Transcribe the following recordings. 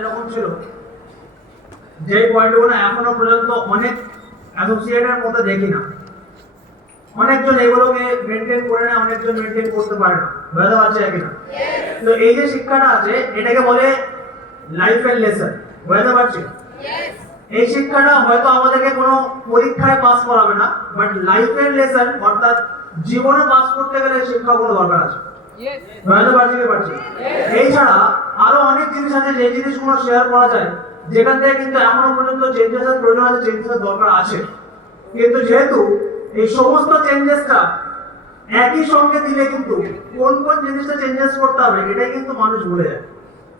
এরকম ছিল যে পয়েন্টগুলো এখনো পর্যন্ত অনেক অ্যাসোসিয়েটের মধ্যে দেখি না। অনেকজন এগুলোকে মেনটেন করে না, অনেকজন মেনটেন করতে পারে না। বুঝতে পারছে কিনা? তো এই যে শিক্ষাটা আছে এটাকে বলে লাইফের লেসন। বুঝতে পারছি? এই শিক্ষাটা হয়তো আমাদেরকে কোনো পরীক্ষায় পাস করাবে না, বাট লাইফের লেসন অর্থাৎ জীবনে পাস করতে গেলে শিক্ষাগুলো দরকার আছে। বুঝতে পারছি? এই ছাড়া আরো অনেক জিনিস আছে যে জিনিসগুলো শেয়ার করা যায়, যেখান থেকে কিন্তু এখনো পর্যন্ত চেঞ্জেসের প্রয়োজন আছে, চেঞ্জেসের দরকার আছে। কিন্তু যেহেতু এই সমস্ত চেঞ্জেসটা একই সঙ্গে দিলে কিন্তু কোন কোন জিনিসটা চেঞ্জেস করতে হবে এটাই কিন্তু মানুষ ভুলে যায়।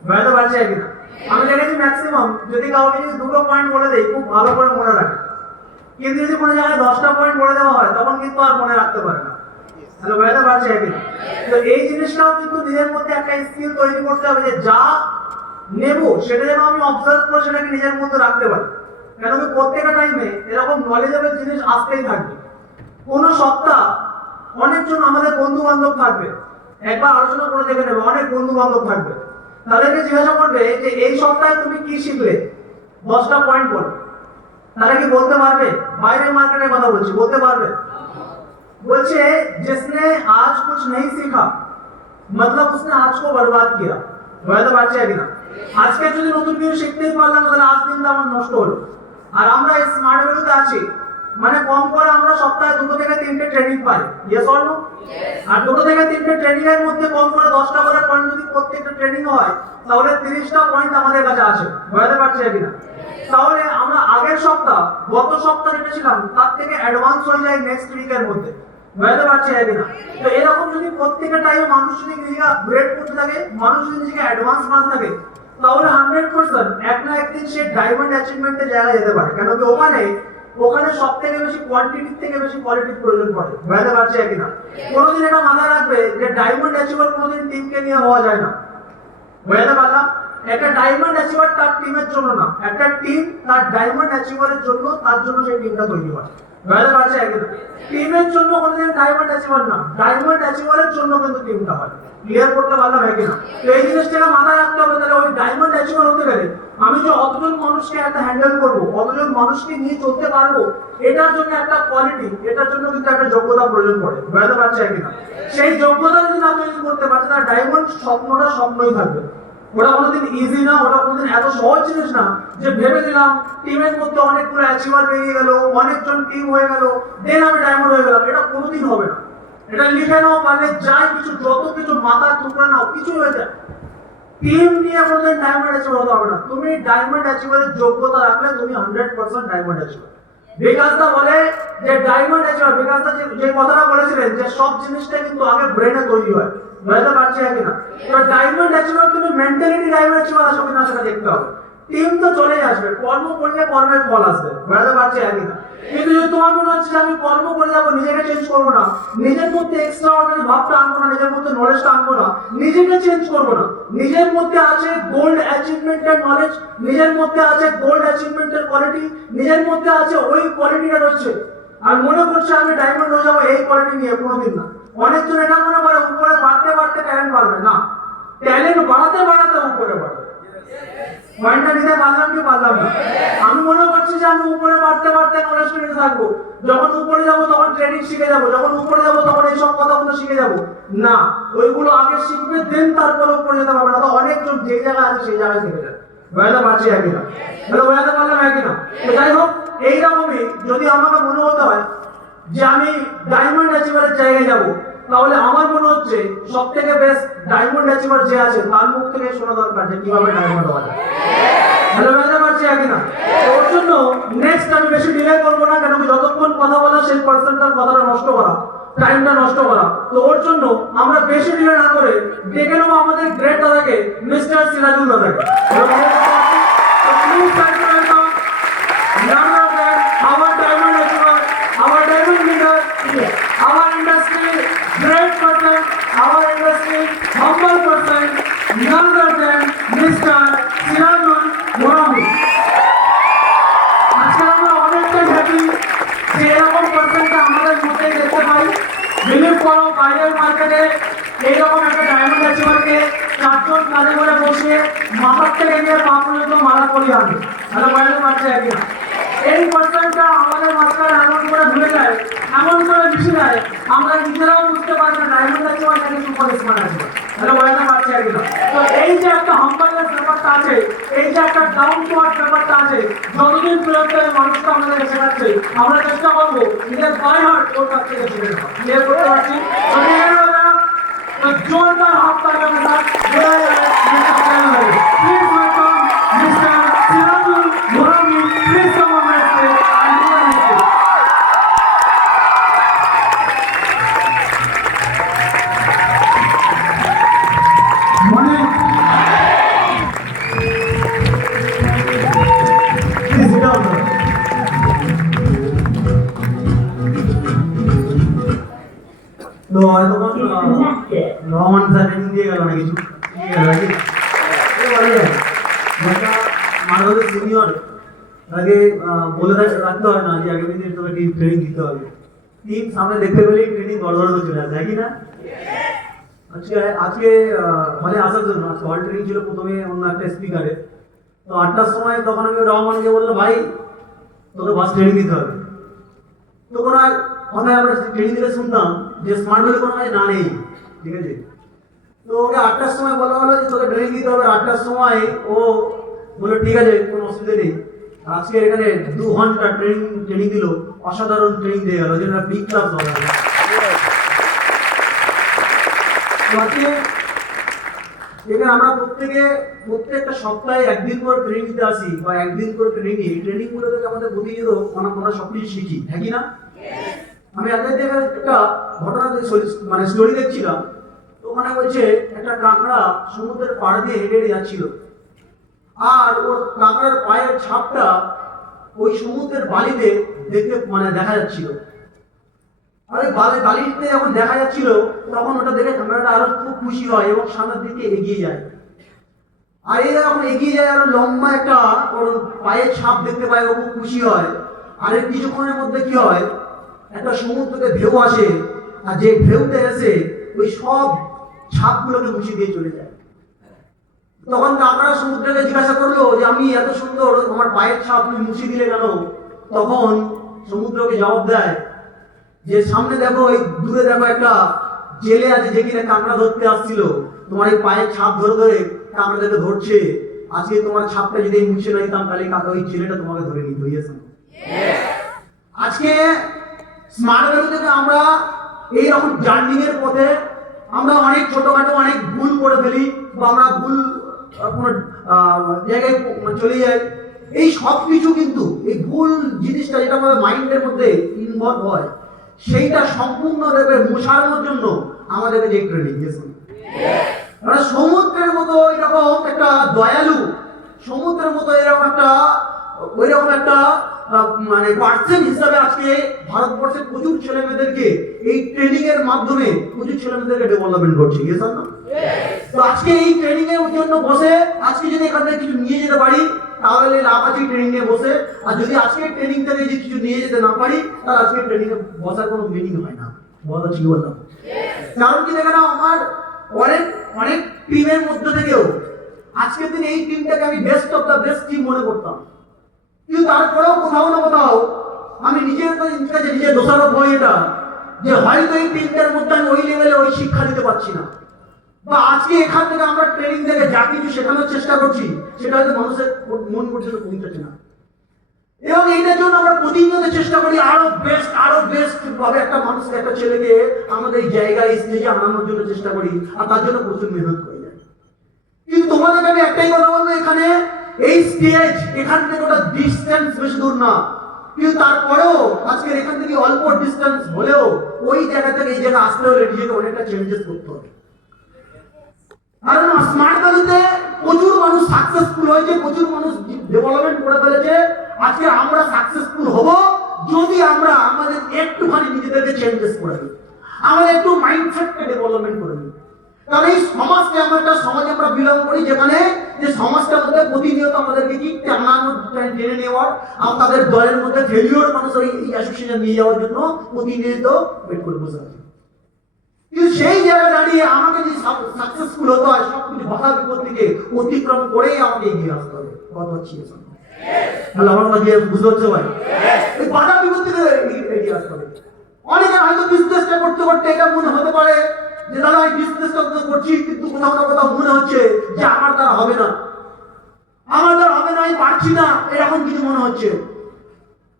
বুঝতে পারছি কিনা? আমি দেখেছি ম্যাক্সিমাম যদি কাউকে যদি দুটো পয়েন্ট বলে দেয় খুব ভালো করে মনে রাখে, কিন্তু যদি কোনো জায়গায় 10টা পয়েন্ট বলে দেওয়া হয় তখন কিন্তু আর মনে রাখতে পারে না। হ্যালো, বুঝতে পারছি কিনা? তো এই জিনিসটাও কিন্তু নিজের মধ্যে একটা স্কিল তৈরি করতে হবে যে যা নেব সেটা যেন আমি অবজার্ভ করে সেটাকে নিজের মধ্যে রাখতে পারি। কেন কি প্রত্যেকটা টাইমে এরকম নলেজেবল জিনিস আসতেই থাকবে। কোনো সপ্তাহ অনেকজন আমাদের বন্ধু বান্ধব থাকবে, একবার আলোচনা করে দেখে নেবে, অনেক বন্ধু বান্ধব থাকবে, তাদেরকে জিজ্ঞাসা করবে যে এই সপ্তাহে তুমি কি শিখলে, 10টা পয়েন্ট বলো। তারা কি বলতে পারবে? বাইরের মার্কেটের কথা বলছি, বলতে পারবে? বলছে जिसने आज कुछ नहीं सीखा मतलब उसने आज को बर्बाद किया। বুঝতে পারছি কিনা? আজকে যদি নতুন কিছু শিখতেই পারলাম তাহলে আজ দিনটা আমার নষ্ট হলো। আর আমরা এই স্মার্ট ভ্যালুতে আছি, মানে কম করে আমরা সপ্তাহে 2 থেকে 3টে ট্রেনিং পাই। Yes or no? আর 2 থেকে 3টে ট্রেনিং এর মধ্যে কম করে 10টা করে পয়েন্ট যদি প্রত্যেকটা ট্রেনিং হয় তাহলে 30টা পয়েন্ট আমাদের কাছে আছে। বুঝতে পারছি কিনা? তাহলে আমরা আগের সপ্তাহ গত সপ্তাহে যেটা ছিলাম তার থেকে অ্যাডভান্স হয়ে যায় নেক্সট উইকের মধ্যে। বুঝতে পারছি কিনা? তো এরকম যদি প্রত্যেকটা টাইমে মানুষ যদি নিজেকে আপগ্রেড করতে থাকে, মানুষ যদি নিজেকে অ্যাডভান্স বানাতে থাকে, তাহলে 100% এক না একদিন সে ডায়মন্ড অ্যাচিভমেন্টের জায়গায় যেতে পারে। কেন কি ওখানে সব থেকে বেশি কোয়ান্টিটির থেকে বেশি কোয়ালিটির প্রয়োজন পড়ে। বুঝতে পারছি কিনা? কোনোদিন এটা মাথায় রাখবে যে ডায়মন্ড অ্যাচিভার কোনোদিন টিমকে নিয়ে হওয়া যায় না। বুঝতে পারলাম? একটা ডায়মন্ড অ্যাচিভার তার টিমের জন্য না, একটা টিম তার ডায়মন্ড অ্যাচিভারের জন্য, তার জন্য সেই টিমটা তৈরি হয়। বুঝতে পারছি কিনা? টিমের জন্য কোনোদিন ডায়মন্ড অ্যাচিভার না, ডায়মন্ড অ্যাচিভারের জন্য কিন্তু টিমটা হয়। ক্লিয়ার করতে পারলাম কিনা? তো এই জিনিসটাকে মাথায় রাখতে হবে। তাহলে ওই ডায়মন্ড অ্যাচিভার হতে গেলে আমি যে অতজন মানুষকে একটা হ্যান্ডেল করবো, অতজন মানুষকে নিয়ে চলতে পারবো, এটার জন্য একটা কোয়ালিটি, এটার জন্য কিন্তু একটা যোগ্যতা প্রয়োজন পড়ে। বুঝতে পারছি কিনা? সেই যোগ্যতা যদি না তৈরি করতে পারছে তাহলে ডায়মন্ড স্বপ্নটা স্বপ্নই থাকবে। ওটা কোনোদিন ইজি না, ওটা কোনোদিন এত সহজ জিনিস না যে ভেবেছিলাম টিমের মধ্যে অনেকগুলো অ্যাচিভার বেরিয়ে গেল, অনেকজন টিম হয়ে গেল, দেন আমি ডায়মন্ড হয়ে গেলাম। এটা কোনোদিন হবে না। এটা লিখে নাও, মানে যাই কিছু, যত কিছু মাথায় টুকরে নাও, কিছু হয়ে যায়, টিম নিয়ে কোনোদিন ডায়মন্ড অ্যাচিভার হতে হবে না। তুমি ডায়মন্ড অ্যাচিভারের যোগ্যতা রাখলে তুমি 100% ডায়মন্ড অ্যাচিভার। বিকাশদা বলে যে ডায়মন্ড অ্যাচিভার, বিকাশদা যে কথাটা বলেছিলেন যে সব জিনিসটা কিন্তু আগে ব্রেনে তৈরি হয়। বুঝতে পারছি কিনা? তো ডায়মন্ড অ্যাচিভার তুমি মেন্টালিটি ডায়মন্ড অ্যাচিভার আসো কিনা সেটা দেখতে হবে। টিম তো চলেই আসবে, কর্ম করলে কর্মের ফল আসবে। বুঝতে পারছি কিনা? কিন্তু যদি তোমার মনে হচ্ছে যে আমি কর্ম করে যাবো, নিজেকে চেঞ্জ করবো না, নিজের মধ্যে এক্সট্রা অর্ডিনারি ভাবটা আনবো না, নিজের মধ্যে নলেজটা আনবো না, নিজেকে চেঞ্জ করবো না, নিজের মধ্যে আছে গোল্ড অ্যাচিভমেন্টের নলেজ, নিজের মধ্যে আছে গোল্ড অ্যাচিভমেন্টের কোয়ালিটি, নিজের মধ্যে আছে ওই কোয়ালিটিটা রয়েছে, আর মনে করছে আমি ডায়মন্ড হয়ে যাবো এই কোয়ালিটি নিয়ে, কোনোদিন না। অনেকজন এটা মনে করে উপরে বাড়তে বাড়তে ট্যালেন্ট বাড়বে না, ট্যালেন্ট বাড়াতে বাড়াতে উপরে বাড়বে। পয়েন্টটা নিতে পারলাম কি পারলাম না? আমি মনে করছি যে আমি উপরে বাড়তে বাড়তে নলেজ নিতে থাকবো, যখন উপরে যাবো তখন ট্রেনিং শিখে যাবো, যখন উপরে যাবো তখন এইসব কথাগুলো শিখে যাবো না। ওইগুলো আগে শিখবে, দেন তারপরে উপরে যেতে পারবে না। তো অনেকজন যে জায়গায় আছে সেই জায়গায় থেকে যায়। বুঝতে পারছি কিনা? বুঝতে পারলাম কিনা? তো যাই হোক, এইরকমই যদি আমাকে মনে হতে হয় যে আমি ডায়মন্ড অ্যাচিভারের জায়গায় যাব, তাহলে আমার মনে হচ্ছে সব থেকে বেস্ট ডায়মন্ড অ্যাচিভার যে আছে তার মুখ থেকে শোনা দরকার যে কিভাবে ডায়মন্ড হওয়া যায়। হ্যালো, বুঝতে পারছি কিনা? ওর জন্য নেক্সট আমি বেশি ডিলে করবো না, কেন যতক্ষণ কথা বলা সেই পার্সেন্টটার কথাটা নষ্ট করা, টাইমটা নষ্ট করা। তো ওর জন্য আমরা বেশি ডিলে না করে ডেকে নেবো আমাদের গ্রেট দাদাকে, মিস্টার সিরাজুল দাদাকে। our diamond achiever, our diamond leader, our industry great person, our industry humble person, none other than Mr. Sirajul Mohammed. আজকে আমরা অনেকটাই হ্যাপি যে এরকম পার্সনটা আমাদের মধ্যে দেখতে পাই। বিলিভ করো, বাইরের মার্কেটে এইরকম একটা ডায়মন্ড অ্যাচিভারকে চারজন কাঁধে করে বসে মাথার থেকে নিয়ে পা পর্যন্ত মালা পরিয়ে আনে, তাহলে বয়ালের বাচ্চা একই না। এই পার্সনটা আমাদের মাঝখানে এমন করে ধরে যায়, এমন করে মিশে যায়, আমরা নিজেরাও বুঝতে পারি না ডায়মন্ডের চেয়ে নাকি সুপার স্মার্ট আছে, তাহলে বয়ালের বাচ্চা একই না। তো এই যে একটা হাম্বারনেস ব্যাপারটা আছে, এই যে একটা ডাউন টু আর্থ ব্যাপারটা আছে, যতদিন পর্যন্ত এই মানুষটা আমাদের শেখাচ্ছে, আমরা চেষ্টা করবো নিজের বাই হার্ট ওর কাছ থেকে শিখে নেওয়া। ক্লিয়ার করতে পারছি? जोरदार हाथ तालियों के साथ बुलाया जाए please welcome mister Sirajul Murami, please come on the stage and do an stage. Morning please sit down. तो आज तो নমান স্যার ট্রেনিং দিয়ে গেল না কিছু আমাদের সিনিয়র আগে বলে রাখতে হয় না যে আগামী দিনে তোকে টিম ট্রেনিং দিতে হবে, টিম সামনে দেখতে পেলেই ট্রেনিং গড়বড় করে চলে আসে, কি না? আজকে আজকে হলে আসার জন্য আজকে হল ট্রেনিং ছিল প্রথমে অন্য একটা স্পিকারে, তো 8টার সময় তখন আমি রহমানকে বললাম ভাই তোকে বাস ট্রেনিং দিতে হবে। তখন আর কথায় আমরা ট্রেনিং দিলে শুনতাম যে স্মার্ট ভ্যালি কোনো না নেই, ঠিক আছে? তো ওকে 8টার সময় বলা হলো যে তোকে ট্রেনিং দিতে হবে, 8টার সময় ও বললো ঠিক আছে কোনো অসুবিধা নেই। আজকে এখানে 2 ঘন্টা ট্রেনিং দিল, অসাধারণ ট্রেনিং দিয়ে গেল, যেটা বিগ ক্লাস হবে। এখানে আমরা প্রত্যেকটা সপ্তাহে একদিন করে ট্রেনিং দিতে আসি বা একদিন করে ট্রেনিং নিই। ট্রেনিং গুলো থেকে আমাদের প্রতিনিয়ত আমরা সবকিছু শিখি, হ্যাঁ কি না? আমি আজকে একটা ঘটনা মানে স্টোরি দেখছিলাম, ওখানে বলছে একটা কাঁকড়া সমুদ্রের পাড় দিয়ে হেঁটে হেঁটে যাচ্ছিল, আর ওর কাঁকড়ার পায়ের ছাপটা ওই সমুদ্রের বালিতে দেখতে মানে দেখা যাচ্ছিল। আর ওই বালিতে যখন দেখা যাচ্ছিল তখন ওটা দেখে কাঁকড়াটা আরো খুব খুশি হয় এবং সামনের দিকে এগিয়ে যায়। আর এই যখন এগিয়ে যায় আরো লম্বা একটা ওর পায়ের ছাপ দেখতে পায়, ও খুব খুশি হয়। আর এই কিছুক্ষণের মধ্যে কি হয়, একটা সমুদ্রতে ঢেউ আসে, আর যে ঢেউতে এসে ওই সব ছাপগুলোকে মুছে দিয়ে চলে যায়। তখন কাঁকড়া সমুদ্রকে জিজ্ঞাসা করলো যে আমি এত সুন্দর আমার পায়ের ছাপ তুমি মুছে দিলে কেন? তখন সমুদ্রকে জবাব দেয় যে সামনে দেখো, এই দূরে দেখো একটা জেলে আছে যে কিনা কাঁকড়া ধরতে আসছিল, তোমার এই পায়ের ছাপ ধরে ধরে কাঁকড়াটাকে ধরছে। আজকে তোমার ছাপটা যদি মুছে না দিতাম তাহলে ওই জেলেটা তোমাকে ধরে নিত। আজকে স্মার্ট ভ্যালু থেকে আমরা এইরকম জার্নিং এর পথে আমরা অনেক ছোটখাটো অনেক ভুল করে ফেলি, বা আমরা ভুল কোনো জায়গায় চলে যাই। এই সব কিছু কিন্তু এই ভুল জিনিসটা যেটা আমাদের মাইন্ডের মধ্যে ইনভলভ হয়, সেইটা সম্পূর্ণ দেবে মোছানোর জন্য আমাদেরকে যে ট্রেনিং দিয়েছে। সমুদ্রের মতো এরকম একটা দয়ালু, সমুদ্রের মতো এরকম একটা ওইরকম একটা মানে পার্সন হিসাবে আজকে ভারতবর্ষের প্রচুর ছেলে মেয়েদেরকে এই ট্রেনিং এর মাধ্যমে প্রচুর ছেলে মেয়েদেরকে ডেভেলপমেন্ট করছে। তো আজকে এই ট্রেনিং এর জন্য বসে আজকে যদি এখান থেকে কিছু নিয়ে যেতে পারি তাহলে লাভ আছে ট্রেনিং এ বসে, আর যদি আজকে ট্রেনিং থেকে যদি কিছু নিয়ে যেতে না পারি তাহলে আজকে ট্রেনিং এ বসার কোনো মিনিং হয় না। বলা ঠিক বললাম? কারণ কি দেখে না, আমার অনেক অনেক টিমের মধ্যে থেকেও আজকের দিনে এই টিমটাকে আমি best of the best team মনে করতাম, কিন্তু তারপরেও কোথাও না কোথাও আমি নিজের কাছে নিজের দোষারোপ হই এটা যে হয়তো এই টিমটার মধ্যে আমি ওই লেভেলে ওই শিক্ষা দিতে পারছি না, বা আজকে এখান থেকে আমরা ট্রেনিং থেকে যা কিছু শেখানোর চেষ্টা করছি সেটা হয়তো মানুষের মন পর্যন্ত পৌঁছাচ্ছে না। এবং এইটার জন্য আমরা প্রতিনিয়ত চেষ্টা করি আরো বেস্ট ভাবে একটা মানুষকে, একটা ছেলেকে আমাদের এই জায়গায় স্টেজে আনানোর জন্য চেষ্টা করি, আর তার জন্য প্রচুর মেহনত করে যাই। কিন্তু তোমাদেরকে আমি একটাই কথা বলবো, এখানে এই স্টেজ এখান থেকে ওটা ডিস্টেন্স বেশি দূর না, কিন্তু তারপরেও আজকের এখান থেকে অল্প ডিস্টেন্স হলেও ওই জায়গা থেকে এই জায়গায় আসতে হলে নিজেকে অনেকটা চেঞ্জেস করতে হবে। কারণ স্মার্ট ভ্যালিতে প্রচুর মানুষ সাকসেসফুল হয়েছে, প্রচুর মানুষ ডেভেলপমেন্ট করে ফেলেছে। আজকে আমরা সাকসেসফুল হব যদি আমরা আমাদের একটুখানি নিজেদেরকে চেঞ্জেস করে দিই, আমাদের একটু মাইন্ডসেটকে ডেভেলপমেন্ট করে দিই। কারণ এই সমাজকে আমরা একটা সমাজে আমরা বিলং করি যেখানে যে সমাজটার মধ্যে প্রতিনিয়ত আমাদেরকে কি টেনে নেওয়ার, আর তাদের দলের মধ্যে ফেলিওর মানুষ এই অ্যাসোসিয়েশন নিয়ে যাওয়ার জন্য প্রতিনিয়ত ওয়েট করে বসে আছে। কিন্তু সেই জায়গায় দাঁড়িয়ে আমাকে যদি সাকসেসফুল হতে হয় সবকিছু বাধা বিপত্তিকে অতিক্রম করেই আমাকে এগিয়ে আসতে হবে। কথা হচ্ছে তাহলে আমার কথা বুঝতে হচ্ছে ভাই, এই বাধা বিপত্তিকে এগিয়ে আসতে হবে। অনেকে হয়তো বিজনেসটা করতে করতে এটা মনে হতে পারে যে দাদা আমি বিজনেসটা করছি কিন্তু কোথাও না কোথাও মনে হচ্ছে যে আমার দ্বারা হবে না, আমার দ্বারা হবে না, আমি পারছি না, এরকম কিছু মনে হচ্ছে।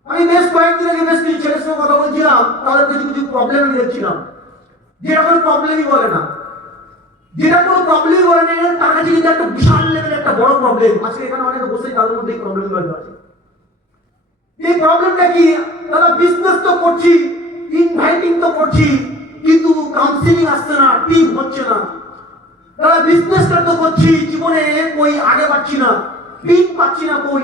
আমি বেশ কয়েকদিন আগে বেশ কিছু ছেলের সঙ্গে কথা বলছিলাম, তাদের কিছু কিছু প্রবলেম আমি দেখছিলাম, যেটা কোনো প্রবলেমই বলে না, যেটা কোনো প্রবলেমই বলে না, তার কাছে কিন্তু একটা বিশাল লেভেলের একটা বড় প্রবলেম। আজকে এখানে অনেকে বসে তাদের মধ্যে এই প্রবলেম আছে। এই প্রবলেমটা কি? দাদা বিজনেস তো করছি, ইনভাইটিং তো করছি, কিন্তু কাউন্সিলিং আসছে না, টিম হচ্ছে না। দাদা বিজনেসটা তো করছি, জীবনে কই আগে পাচ্ছি না, টিম পাচ্ছি না কই।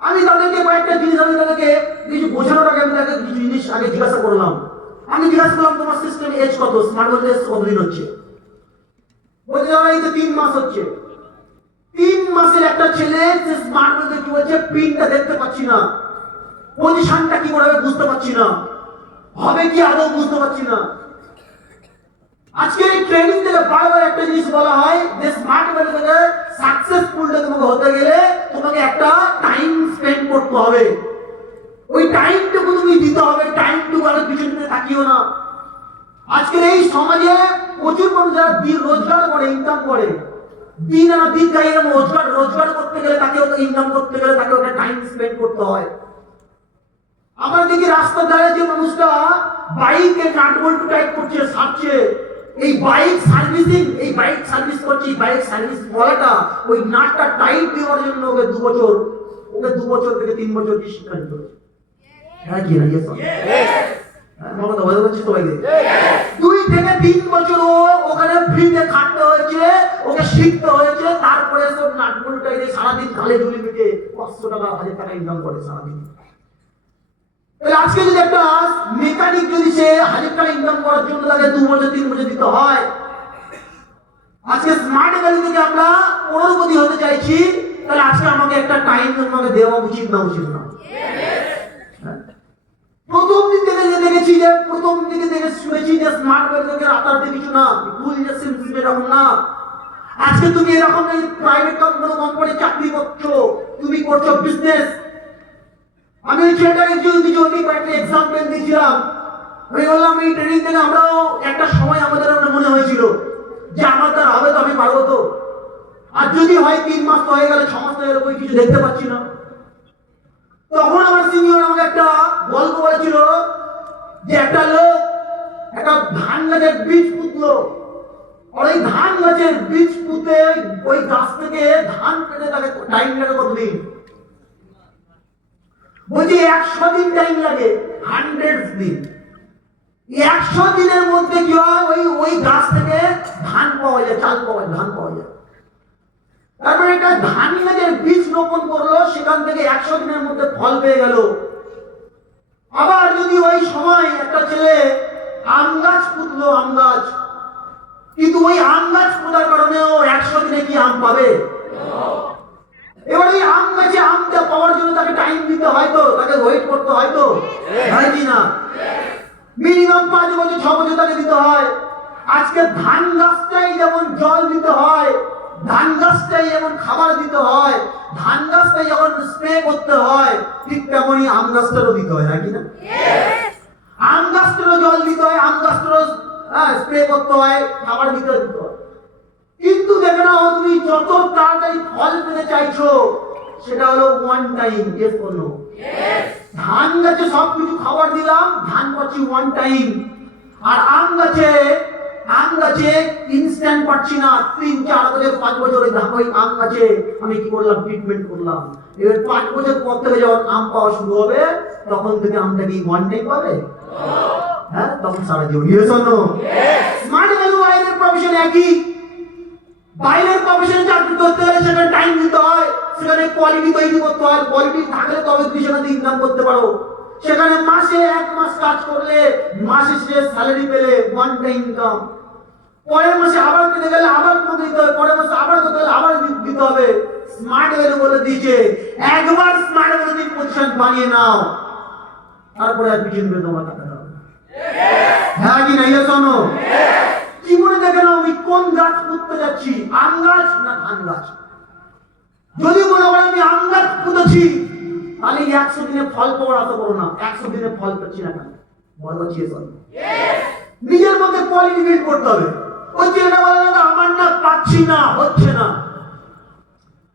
আমি তাদেরকে কয়েকটা জিনিস, আমি তাদেরকে কিছু বোঝানোর আগে আমি তাদেরকে কিছু জিনিস আগে জিজ্ঞাসা করলাম। আমি জিজ্ঞাসা করলাম তোমার সিস্টেম এজ কত, স্মার্ট ওয়াচ এজ কতদিন হচ্ছে? বলছে দাদা এই তো 3 মাস হচ্ছে। 3 মাসের একটা ছেলে যে স্মার্ট ওয়াচে কি বলছে পিনটা দেখতে পাচ্ছি না, পজিশনটা কি করে বুঝতে পারছি না, হবে কি আদৌ বুঝতে পারছি না। আজকে এই ট্রেনিং থেকে বারবার একটা জিনিস বলা হয় যে স্মার্ট ওয়াচ থেকে সাকসেসফুল তোমাকে হতে গেলে তোমাকে একটা টাইম স্পেন্ড করতে হবে, ওই টাইমটুকু তুমি দিতে হবে, টাইমটুকু আর পিছনে তাকিও না। আজকের এই সমাজে প্রচুর মানুষ যারা দিন রোজগার করে, ইনকাম করে, দিন আর দিন যাই রোজগার করতে গেলে তাকে ইনকাম করতে গেলে তাকে ওটা টাইম স্পেন্ড করতে হয়। আমরা দেখি রাস্তার ধারে যে মানুষটা বাইকে নাট বল্টু টাইপ করছে, সারছে, এই বাইক সার্ভিসিং, এই বাইক সার্ভিস করছে, এই বাইক সার্ভিস বলাটা ওই নাটটা টাইট দেওয়ার জন্য ওকে 2 বছর থেকে 3 বছর কি শিক্ষা নিতে হচ্ছে। হ্যাঁ কি না? আমার কথা বোঝা যাচ্ছে সবাইকে? 2 থেকে 3 বছর ওখানে ফ্রিতে খাটতে হয়েছে, ওকে শিখতে হয়েছে, তারপরে সব নাট বল্টু দিয়ে সারাদিন কালে ঝুলি পিটে 500 টাকা 1000 টাকা ইনকাম করে সারাদিন। আজকে যদি একটা মেকানিক যদি সে 1000 টাকা ইনকাম করার জন্য তাকে 2 বছর 3 বছর দিতে হয়, আজকে স্মার্ট ভ্যালি থেকে আমরা কোটিপতি হতে চাইছি, তাহলে আজকে আমাকে একটা টাইম আমাকে দেওয়া উচিত না? উচিত না? প্রথম দিন থেকে দেখেছি যে প্রথম দিকে দেখে শুনেছি যে স্মার্ট ভ্যালি থেকে রাতারাতি কিছু না, ভুল যে সিস্টেম এরকম না। আজকে তুমি এরকম প্রাইভেট কোম্পানি চাকরি করছো, তুমি করছো বিজনেস। আমি সেটাকে কিছু কয়েকটা এক্সাম্পল দিয়েছিলাম। আমি বললাম এই ট্রেনিং থেকে আমরাও একটা সময় আমাদের মনে হয়েছিল যে আমার দ্বারা হবে তো, আমি পারবো তো। আর যদি হয় 3 মাস তো হয়ে গেলে, 6 মাস তো হয়ে গেলে, ওই কিছু দেখতে পাচ্ছি না। তখন আমার সিনিয়র আমাকে একটা গল্প বলেছিল যে একটা লোক একটা ধান গাছের বীজ পুঁতলো, আর ওই ধান গাছের বীজ পুঁতে ওই গাছ থেকে ধান পেতে তাকে টাইম লাগে কতদিন? বলছি 100 দিন টাইম লাগে, 100 দিন। 100 দিনের মধ্যে কি হয়, ওই গাছ থেকে ধান পাওয়া যায়, চাল পাওয়া যায়, ধান পাওয়া যায়। তারপরে একটা ধান গাছের বীজ রোপণ করলো, সেখান থেকে 100 দিনের মধ্যে ফল পেয়ে গেল। আবার যদি ওই সময় একটা ছেলে আম গাছ পুঁতলো, আম গাছ, কিন্তু ওই আম গাছ পোঁতার কারণেও 100 দিনে কি আম পাবে? এবার এই আম গাছে আমটা পাওয়ার জন্য তাকে টাইম দিতে হয় তো, তাকে ওয়েট করতে হয় তো, হয় কি না? মিনিমাম 5 বছর 6 বছর তাকে দিতে হয়। আজকে ধান গাছটাই যেমন জল দিতে হয়, ধান গাছটাই যেমন খাবার দিতে হয়, ধান গাছটাই যখন স্প্রে করতে হয়, ঠিক তেমনই আম গাছটারও দিতে হয়, নাকি না? আম গাছটারও জল দিতে হয়, আম গাছটারও স্প্রে করতে হয়, খাবার দিতে হয়। কিন্তু দেখে নাও, তুমি যত তাড়াতাড়ি ফল পেতে চাইছো সেটা হলো ওয়ান টাইম। এর কোনো ধান গাছে সবকিছু খাবার দিলাম, ধান পাচ্ছি ওয়ান টাইম। আর আম গাছে ইনস্ট্যান্ট পাচ্ছি না, 3-4 বছর 5 বছর ওই আম গাছে আমি কি করলাম? ট্রিটমেন্ট করলাম। এবার 5 বছর পর থেকে যখন আম পাওয়া শুরু হবে, তখন থেকে আমটা কি ওয়ান টাইম পাবে? হ্যাঁ, তখন সারা জীবন। স্মার্ট ভ্যালু বাইরের প্রফেশন একই। বাইরের প্রফেশনে চাকরি করতে হলে সেখানে টাইম দিতে হয়, সেখানে কোয়ালিটি তৈরি করতে হয়, কোয়ালিটি থাকলে তবে তুমি সেখানে ইনকাম করতে পারো। সেখানে মাসে 1 মাস কাজ করলে মাসে শেষে স্যালারি পেলে ওয়ান টাইম ইনকাম। পরের মাসে আবার পেতে গেলে আবার তোমাকে দিতে হবে, পরের মাসে আবার করতে গেলে আবার দিতে হবে। স্মার্ট ভ্যালু বলে দিয়েছে একবার স্মার্ট ভ্যালু পজিশন বানিয়ে নাও, তারপরে আর পিছন ফিরে তোমার টাকা হবে। হ্যাঁ কি না? ইয়ে শোনো, জীবনে দেখে নাও আমি কোন গাছ পুঁততে যাচ্ছি, আম গাছ না ধান গাছ। যদি মনে করো আমি আম গাছ পুঁতেছি, তাহলে 100 দিনে ফল পাওয়ার আশা করো না। 100 দিনে ফল পাচ্ছি না কেন? বলো ছি শোনো, নিজের মধ্যে কোয়ালিটি বিল্ড করতে হবে। ওই ছেলেটা বলে দাদা আমার না পাচ্ছি না, হচ্ছে না।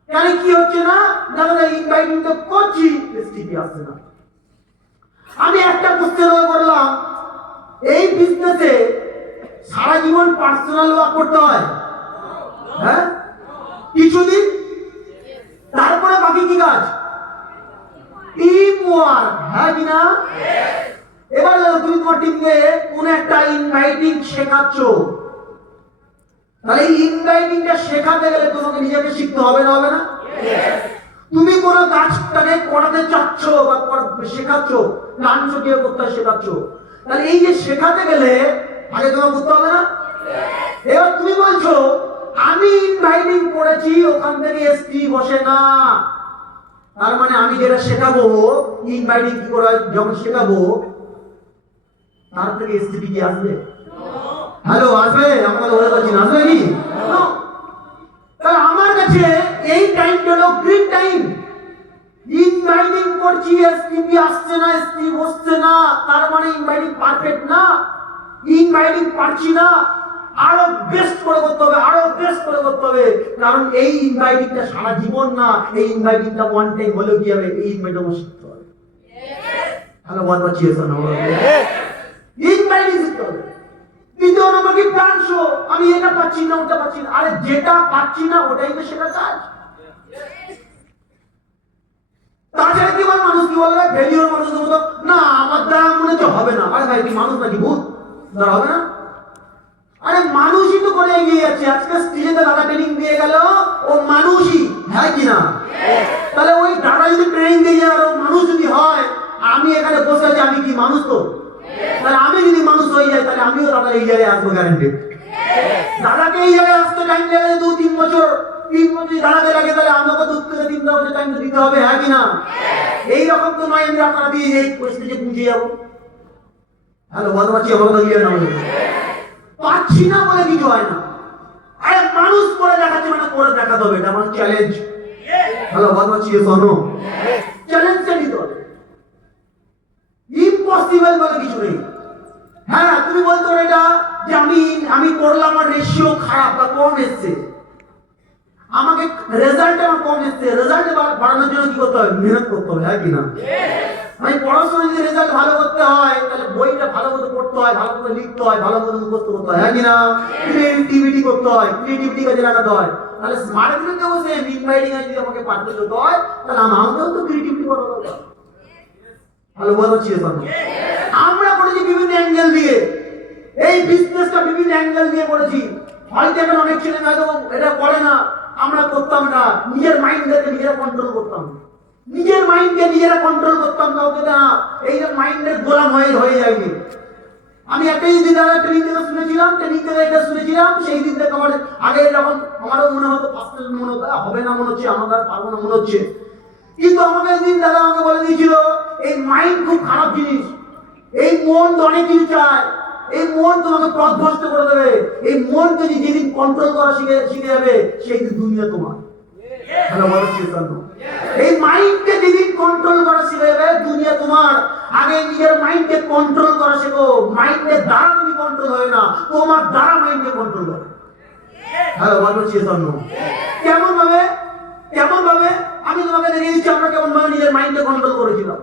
কেন কি হচ্ছে না? দাদা ইনভাইটিং তো করছি, রেসিপি আসছে না। আমি একটা কোশ্চেন করলাম, এই বিজনেসে সারা জীবন পার্সোনাল ওয়ার্ক করতে হয়? হ্যাঁ, কিছুদিন, তারপরে বাকি কি কাজ? টিম ওয়ার্ক, হ্যাঁ কি না? এবার তুমি তোমার টিমকে কোন একটা ইনভাইটিং শেখাচ্ছ, তাহলে ইনভাইটিংটা শেখাতে গেলে তোমাকে নিজেকে শিখতে হবে না? হবে না? তুমি কোন কাজটাকে করাতে চাচ্ছ বা শেখাচ্ছ, গান দিয়ে করতে শেখাচ্ছ, তাহলে এই যে শেখাতে গেলে আগে তোমাকে করতে হবে না? এবার তুমি বলছো আমি ইনভাইটিং করেছি, ওখান থেকে এসপি বসে না, তার মানে আমি যেটা শেখাবো ইনভাইটিং কি করে যখন শেখাবো, তার থেকে এসপি কি আসবে? হ্যালো, আসবে? আমরা তো বলে পাচ্ছি না, আসবে কি? তাহলে আমার কাছে এই টাইমটা হলো গ্রিন টাইম। ইনভাইটিং করছি, এসপি আসছে না, এসপি বসছে না, তার মানে ইনভাইটিং পারফেক্ট না, ইনভাইটিং পারছি না, আরো বেস্ট করে করতে হবে, আরো বেস্ট করে করতে হবে। কারণ এই ইনভাইটিংটা সারা জীবন না, এই ইনভাইটিংটা ওয়ান টাইম হলেও কি হবে? এই ইনভাইটিং শিখতে হবে। হ্যালো, বল পাচ্ছি না? ইনভাইটিং শিখতে হবে। দ্বিতীয় নম্বর কি? Plan show. আমি এটা পাচ্ছি না, ওটা পাচ্ছি না। আরে যেটা পাচ্ছি না ওটাই তো সেটা কাজ। তাছাড়া কি বল, মানুষ কি বলবে? ফেলিওর মানুষের মতো, না আমার দ্বারা মনে হচ্ছে হবে না। আরে ভাই কি মানুষ নাকি ভূত? দ্বারা হবে না? আরে মানুষই তো করে এগিয়ে যাচ্ছে। আজকে স্টেজে দাদা ট্রেনিং দিয়ে গেল, ও মানুষই, হ্যাঁ কি না? তাহলে ওই দাদা যদি ট্রেনিং দিয়ে যায়, ও মানুষ যদি হয়, আমি এখানে বসে আছি, আমি কি মানুষ? তো তাহলে আমি যদি মানুষ হয়ে যাই, তাহলে আমিও দাদা এই জায়গায় আসবো গ্যারান্টি। দাদাকে এই জায়গায় আসতে টাইম লাগে 2-3 বছর, 3 বছর দাদাকে লাগে, তাহলে আমাকে 2 থেকে 3 বছর টাইম দিতে হবে, হ্যাঁ কি না? এইরকম তো নয় আমি আপনারা দিয়ে এই পরিস্থিতিতে পৌঁছে যাবো। হ্যালো, বলতে পারছি? আমাকে তো ইয়ে না বলে পাচ্ছি না বলে কিছু হয় না। আরে মানুষ করে দেখাচ্ছে মানে করে দেখাতে হবে, এটা আমার চ্যালেঞ্জ। হ্যালো, বলতে পারছি? শোনো, চ্যালেঞ্জটা নিতে হবে। ইম্পসিবল বলে কিছু নেই। হ্যাঁ, তুমি বলতে পারো এটা যে আমি করলাম, আমার রেশিও খারাপ বা কম এসছে, আমাকে রেজাল্ট আমার কম এসছে, রেজাল্ট বাড়ানোর জন্য কি করতে হবে? মেহনত করতে হবে, হ্যাঁ কি না? আমি পড়াশোনা যদি রেজাল্ট ভালো করতে হয়, তাহলে বইটা ভালো মতো পড়তে হয়, ভালো মতো লিখতে হয়, ভালো মতো মুখস্থ করতে হয়, হ্যাঁ কি না? ক্রিয়েটিভিটি করতে হয়, ক্রিয়েটিভিটি কাজে লাগাতে হয়। তাহলে স্মার্ট দিতে বসে ইনভাইটিং যদি আমাকে পারফেক্ট হতে হয়, তাহলে আমাকেও তো ক্রিয়েটিভিটি করা দরকার। ভালো বলছি এখন আমরা করেছি বিভিন্ন অ্যাঙ্গেল দিয়ে, এই বিজনেসটা বিভিন্ন অ্যাঙ্গেল দিয়ে করেছি। হয়তো এখন অনেক ছেলে হয়তো এটা করে না, আমরা করতাম না, নিজের মাইন্ডকে নিজেরা কন্ট্রোল করতাম, নিজের মাইন্ডকে নিজেরা কন্ট্রোল করতাম, কাউকে না এই যে মাইন্ডের গোলাম হয়ে যায়নি। আমি একটাই দিন দাদা ট্রেনিং থেকে শুনেছিলাম, ট্রেনিং থেকে এটা শুনেছিলাম, সেই দিন থেকে আমার আগে যখন আমারও মনে হতো ফার্স্ট মনে হতো হবে না, মনে হচ্ছে আমাকে আর পারবো না মনে হচ্ছে, কিন্তু আমাকে একদিন দাদা আমাকে বলে দিয়েছিল এই মাইন্ড খুব খারাপ জিনিস, এই মন তো অনেক কিছু চায়, এই মন তোমাকে পথভ্রষ্ট করে দেবে, এই মনকে যেদিন কন্ট্রোল করা শিখে যাবে সেই দিন দুনিয়া তোমার। হ্যালো, বলছি এই মাইন্ডকে যেদিন কন্ট্রোল করা শিখে যাবে দুনিয়া তোমার। আগে নিজের মাইন্ডকে কন্ট্রোল করা শেখো, মাইন্ডের দ্বারা তুমি কন্ট্রোল হবে না, তোমার দ্বারা মাইন্ডকে কন্ট্রোল হবে। হ্যালো, বলছি কেমন ভাবে? কেমন ভাবে? আমি তোমাকে দেখিয়ে দিচ্ছি আমরা কেমন ভাবে নিজের মাইন্ডকে কন্ট্রোল করেছিলাম।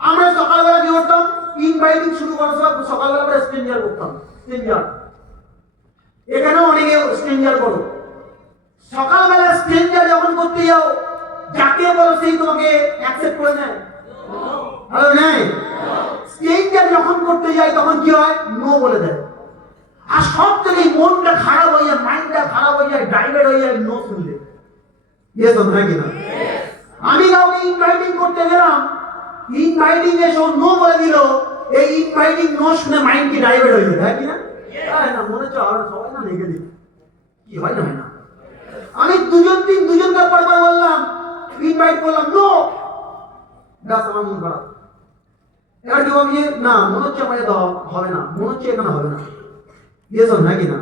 আমরা সকালবেলা কি করতাম? ইনভাইটিং শুরু করার সময় সকালবেলা আমরা স্ট্রেঞ্জার করতাম, স্ট্রেঞ্জার। এখানেও অনেকে স্ট্রেঞ্জার করো। সকালবেলা স্ট্রেঞ্জার যখন করতে যাও, যাকে বলো সেই তোমাকে অ্যাকসেপ্ট করে নেয়, ভালো নেয়। স্ট্রেঞ্জার যখন করতে যায় তখন কি হয়? নো বলে দেয়। আর সব থেকে মনটা খারাপ হয়ে যায়, মাইন্ডটা খারাপ হয়ে যায়, ডাইভার্ট হয়ে যায় নো শুনলে। ইয়েস অর হ্যাঁ কিনা? আমি কাউকে ইনভাইটিং করতে গেলাম, ইনভাইটিং এ সব নো বলে দিল, এই ইনভাইটিং নো শুনে মাইন্ড কি ডাইভার্ট হয়ে যায়, হ্যাঁ কিনা? হ্যাঁ না, মনে হচ্ছে আর সবাই না নেগেটিভ, কি হয় না? হয় না। আমি দুজনকে পরবার বললাম, ইনভাইট করলাম, নো, ব্যাস আমার মন খারাপ। এবার কেউ আমি না মনে হচ্ছে আমাকে দাও হবে না, মনে হচ্ছে এখানে হবে না, ইয়েস নাকি না?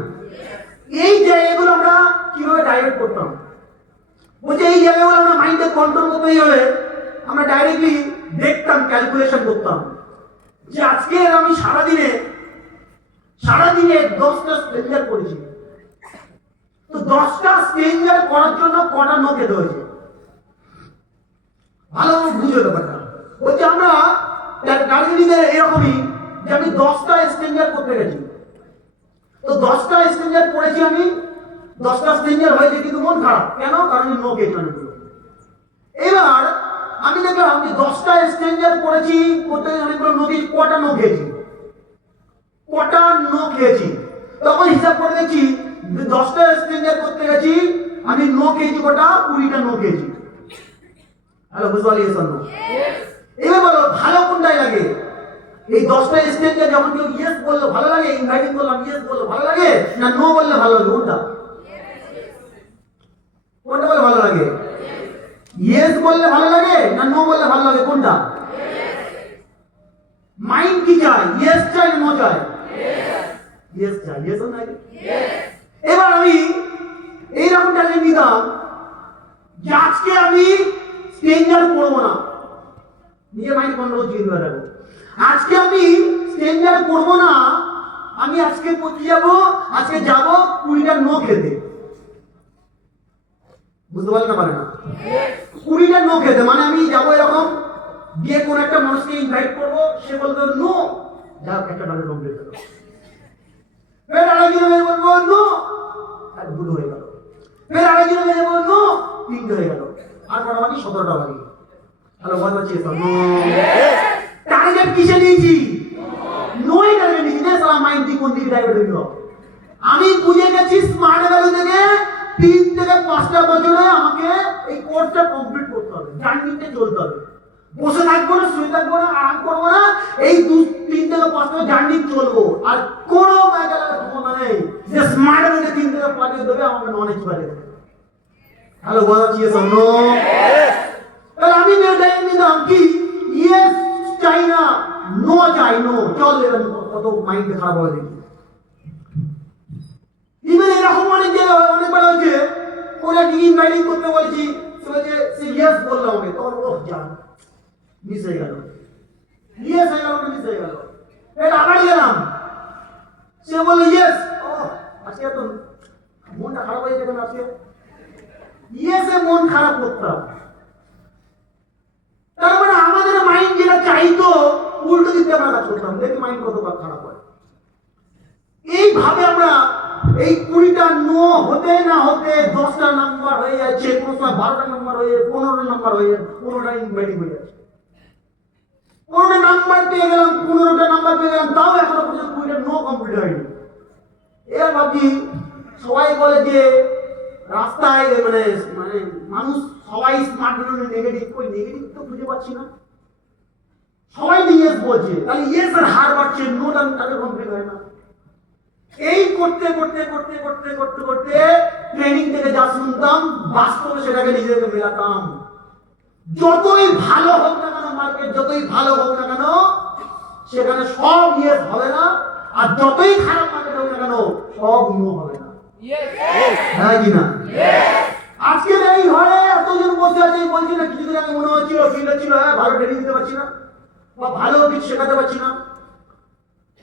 এই জায়গাগুলো আমরা কিভাবে ডাইভার্ট করতাম? বলছে এই জায়গাগুলো আমরা মাইন্ডে কন্ট্রোল করতে হবে। আমরা ডাইরেক্টলি দেখতাম, ক্যালকুলেশন করতাম যে আজকে আমি সারাদিনে 10টা স্ট্রেঞ্জার করেছি, তো 10টা স্ট্রেঞ্জার করার জন্য কটা নো খেতে হয়েছে। ভালো বুঝো ব্যাপারটা। বলছে আমরা দার্জিলিংয়ে এরকমই যে আমি 10টা স্ট্রেঞ্জার করতে গেছি, তো 10টা স্ট্রেঞ্জার করেছি আমি, 10টা স্ট্রেঞ্জার হয়েছে কিন্তু মন খারাপ কেন? কারণ আমি নো খেয়েছি অনেকগুলো। এবার আমি দেখলাম যে 10টা স্ট্রেঞ্জার করেছি, করতে অনেকগুলো নদী, কটা নো খেয়েছি, কটা নো খেয়েছি। তখন হিসাব করে দেখছি 10টা স্ট্রেঞ্জার করতে গেছি আমি নো খেয়েছি কটা, 20টা নো খেয়েছি। হ্যালো, বুঝতে পারলি? এবার বলো ভালো কোনটাই লাগে? এই 10টা স্ট্রেঞ্জার যেমন কেউ ইয়েস বললো ভালো লাগে, ইনভাইটিং করলাম ইয়েস বললো ভালো লাগে, না নো বললে ভালো লাগে? কোনটা কোনটা বলে ভালো লাগে? ইয়েস বললে ভালো লাগে না নো বললে ভালো লাগে? কোনটা? মাইন্ড কি চাই? ইয়েস চাই না নো চাই? ইয়েস চাই। ইয়েস নাকি? এবার আমি এইরকম টার্গেট নিতাম যে আজকে আমি স্ট্রেঞ্জার করবো না, নিজের মাইন্ড কন্ট্রোল চিন্তা করে রাখবো। আজকে আমি স্ট্রেঞ্জার করবো না, আমি আজকে কোথায় যাবো? আজকে যাবো 20টা নো খেতে। বুঝতে পারলে না? পারে না? 20টা নো খেতে মানে আমি যাবো এরকম গিয়ে কোন একটা মানুষকে ইনভাইট করবো, সে বলবে নো, যাও একটা টার্গেট কমপ্লিট করো। ফের আরেকজন বলবো নো, আর দুটো হয়ে গেল। ফের আরেকজন বলবো নো, 3টে হয়ে গেল। আর কটা বাকি? 17টা বাকি। হ্যালো, বল হচ্ছে টার্গেট কিসে নিয়েছি? নোই টার্গেট নিয়েছি। না সালা মাইন্ড দি কোন দিকে ডাইভার্ট হইল? আমি বুঝে গেছি স্মার্ট ভ্যালু থেকে 3 থেকে 5টা বছরে আমাকে এই কোর্সটা কমপ্লিট করতে হবে, জার্নিতে চলতে হবে। বসে থাকবো না, শুয়ে থাকবো না, আরাম করবো না, এই 3 থেকে 5টা জার্নি চলবো। আর কোনো ক্ষমতা নেই যে স্মার্ট ভ্যালু 3 থেকে 5 দেবে আমাকে নলেজ বাড়িয়ে দেবে। হ্যালো, বলা চিয়ে সামনো। তাহলে আমি মেয়েটাই নিলাম কি ইয়েস চাই না, নো চাই, নো চল। এরকম কত মাইন্ড খারাপ হবে দেখি। ইমেল এরকম অনেক জায়গায় হয়, অনেকবার হয়েছে ওরা কি ইনভাইটিং করতে বলেছি, সে ইয়েস বললো আমাকে, তখন ও যান মিস হয়ে গেল, ইয়েস হয়ে গেল, মিস হয়ে গেল। এটা আবার গেলাম, সে বললো ইয়েস, ও আজকে তো মনটা খারাপ হয়ে যাবে না, আজকে ইয়েসে মন খারাপ করতাম। তার মানে আমাদের মাইন্ড যেটা চাইতো উল্টো দিতে আমরা কাজ করতাম, দেখি মাইন্ড কত খারাপ হয়। এইভাবে আমরা এই 20টা নো হতে না হতে 10টা নাম্বার হয়ে যাচ্ছে, কোনো সময় 12টা নাম্বার হয়ে 15টা নাম্বার হয়ে 15টা ইনভাইটিং হয়ে যাচ্ছে। 15টা নাম্বার পেয়ে গেলাম, 15টা নাম্বার পেয়ে গেলাম, তাও এখনো পর্যন্ত 20টা নো কমপ্লিট হয়নি। এর ভাবছি সবাই বলে যে রাস্তায় মানে মানে মানুষ সবাই স্মার্ট ভ্যালু নেগেটিভ, কই নেগেটিভ তো খুঁজে পাচ্ছি না, সবাই ইয়েস বলছে, তাহলে ইয়েস এর হার বাড়ছে, নোটা তাদের কমপ্লিট হয় না। এই করতে করতে করতে করতে করতে করতে ট্রেনিং থেকে যা শুনতাম বাস্তবে সেটাকে নিজেকে মেলাতাম। যতই ভালো হোক না কেন মার্কেট, যতই ভালো হোক না কেন সেখানে সব ইয়েস হবে না, আর যতই খারাপ মার্কেট হোক না কেন সব নো হবে না। হ্যাঁ কি না? আজকের এই ঘরে এতজন বসে আছে, বলছি না কিছুদিন আগে মনে হচ্ছিল ফিল হচ্ছিল হ্যাঁ ভালো ট্রেনিং দিতে পারছি না বা ভালো কিছু শেখাতে পারছি না।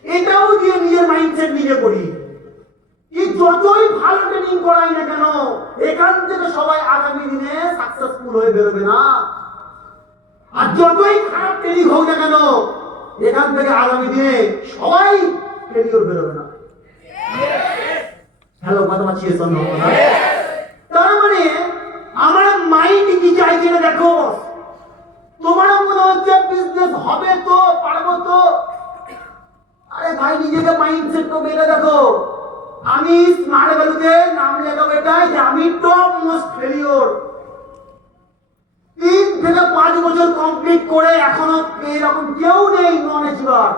এটাও দিয়ে নিজের মাইন্ডসেট নিজে করি কি যতই ভালো ট্রেনিং করাই না কেন এখান থেকে সবাই আগামী দিনে সাকসেসফুল হয়ে বেরোবে না, আর যতই খারাপ ট্রেনিং হোক না কেন এখান থেকে আগামী দিনে সবাই ফেলিওর বেরোবে না। হ্যালো, কথা পাচ্ছি? তার মানে আমার মাইন্ড কি চাইছে না দেখো। তোমার মনে হচ্ছে বিজনেস হবে তো, পারবো তো, আরে ভাই নিজেকে মাইন্ডসেট তো মেরে দেখো। আমি স্মার্ট ভ্যালুতে নাম লেখাবো এটাই যে আমি টপ মোস্ট ফেলিওর। 3 থেকে 5 বছর কমপ্লিট করে এখনো এইরকম কেউ নেই নন অ্যাচিভার।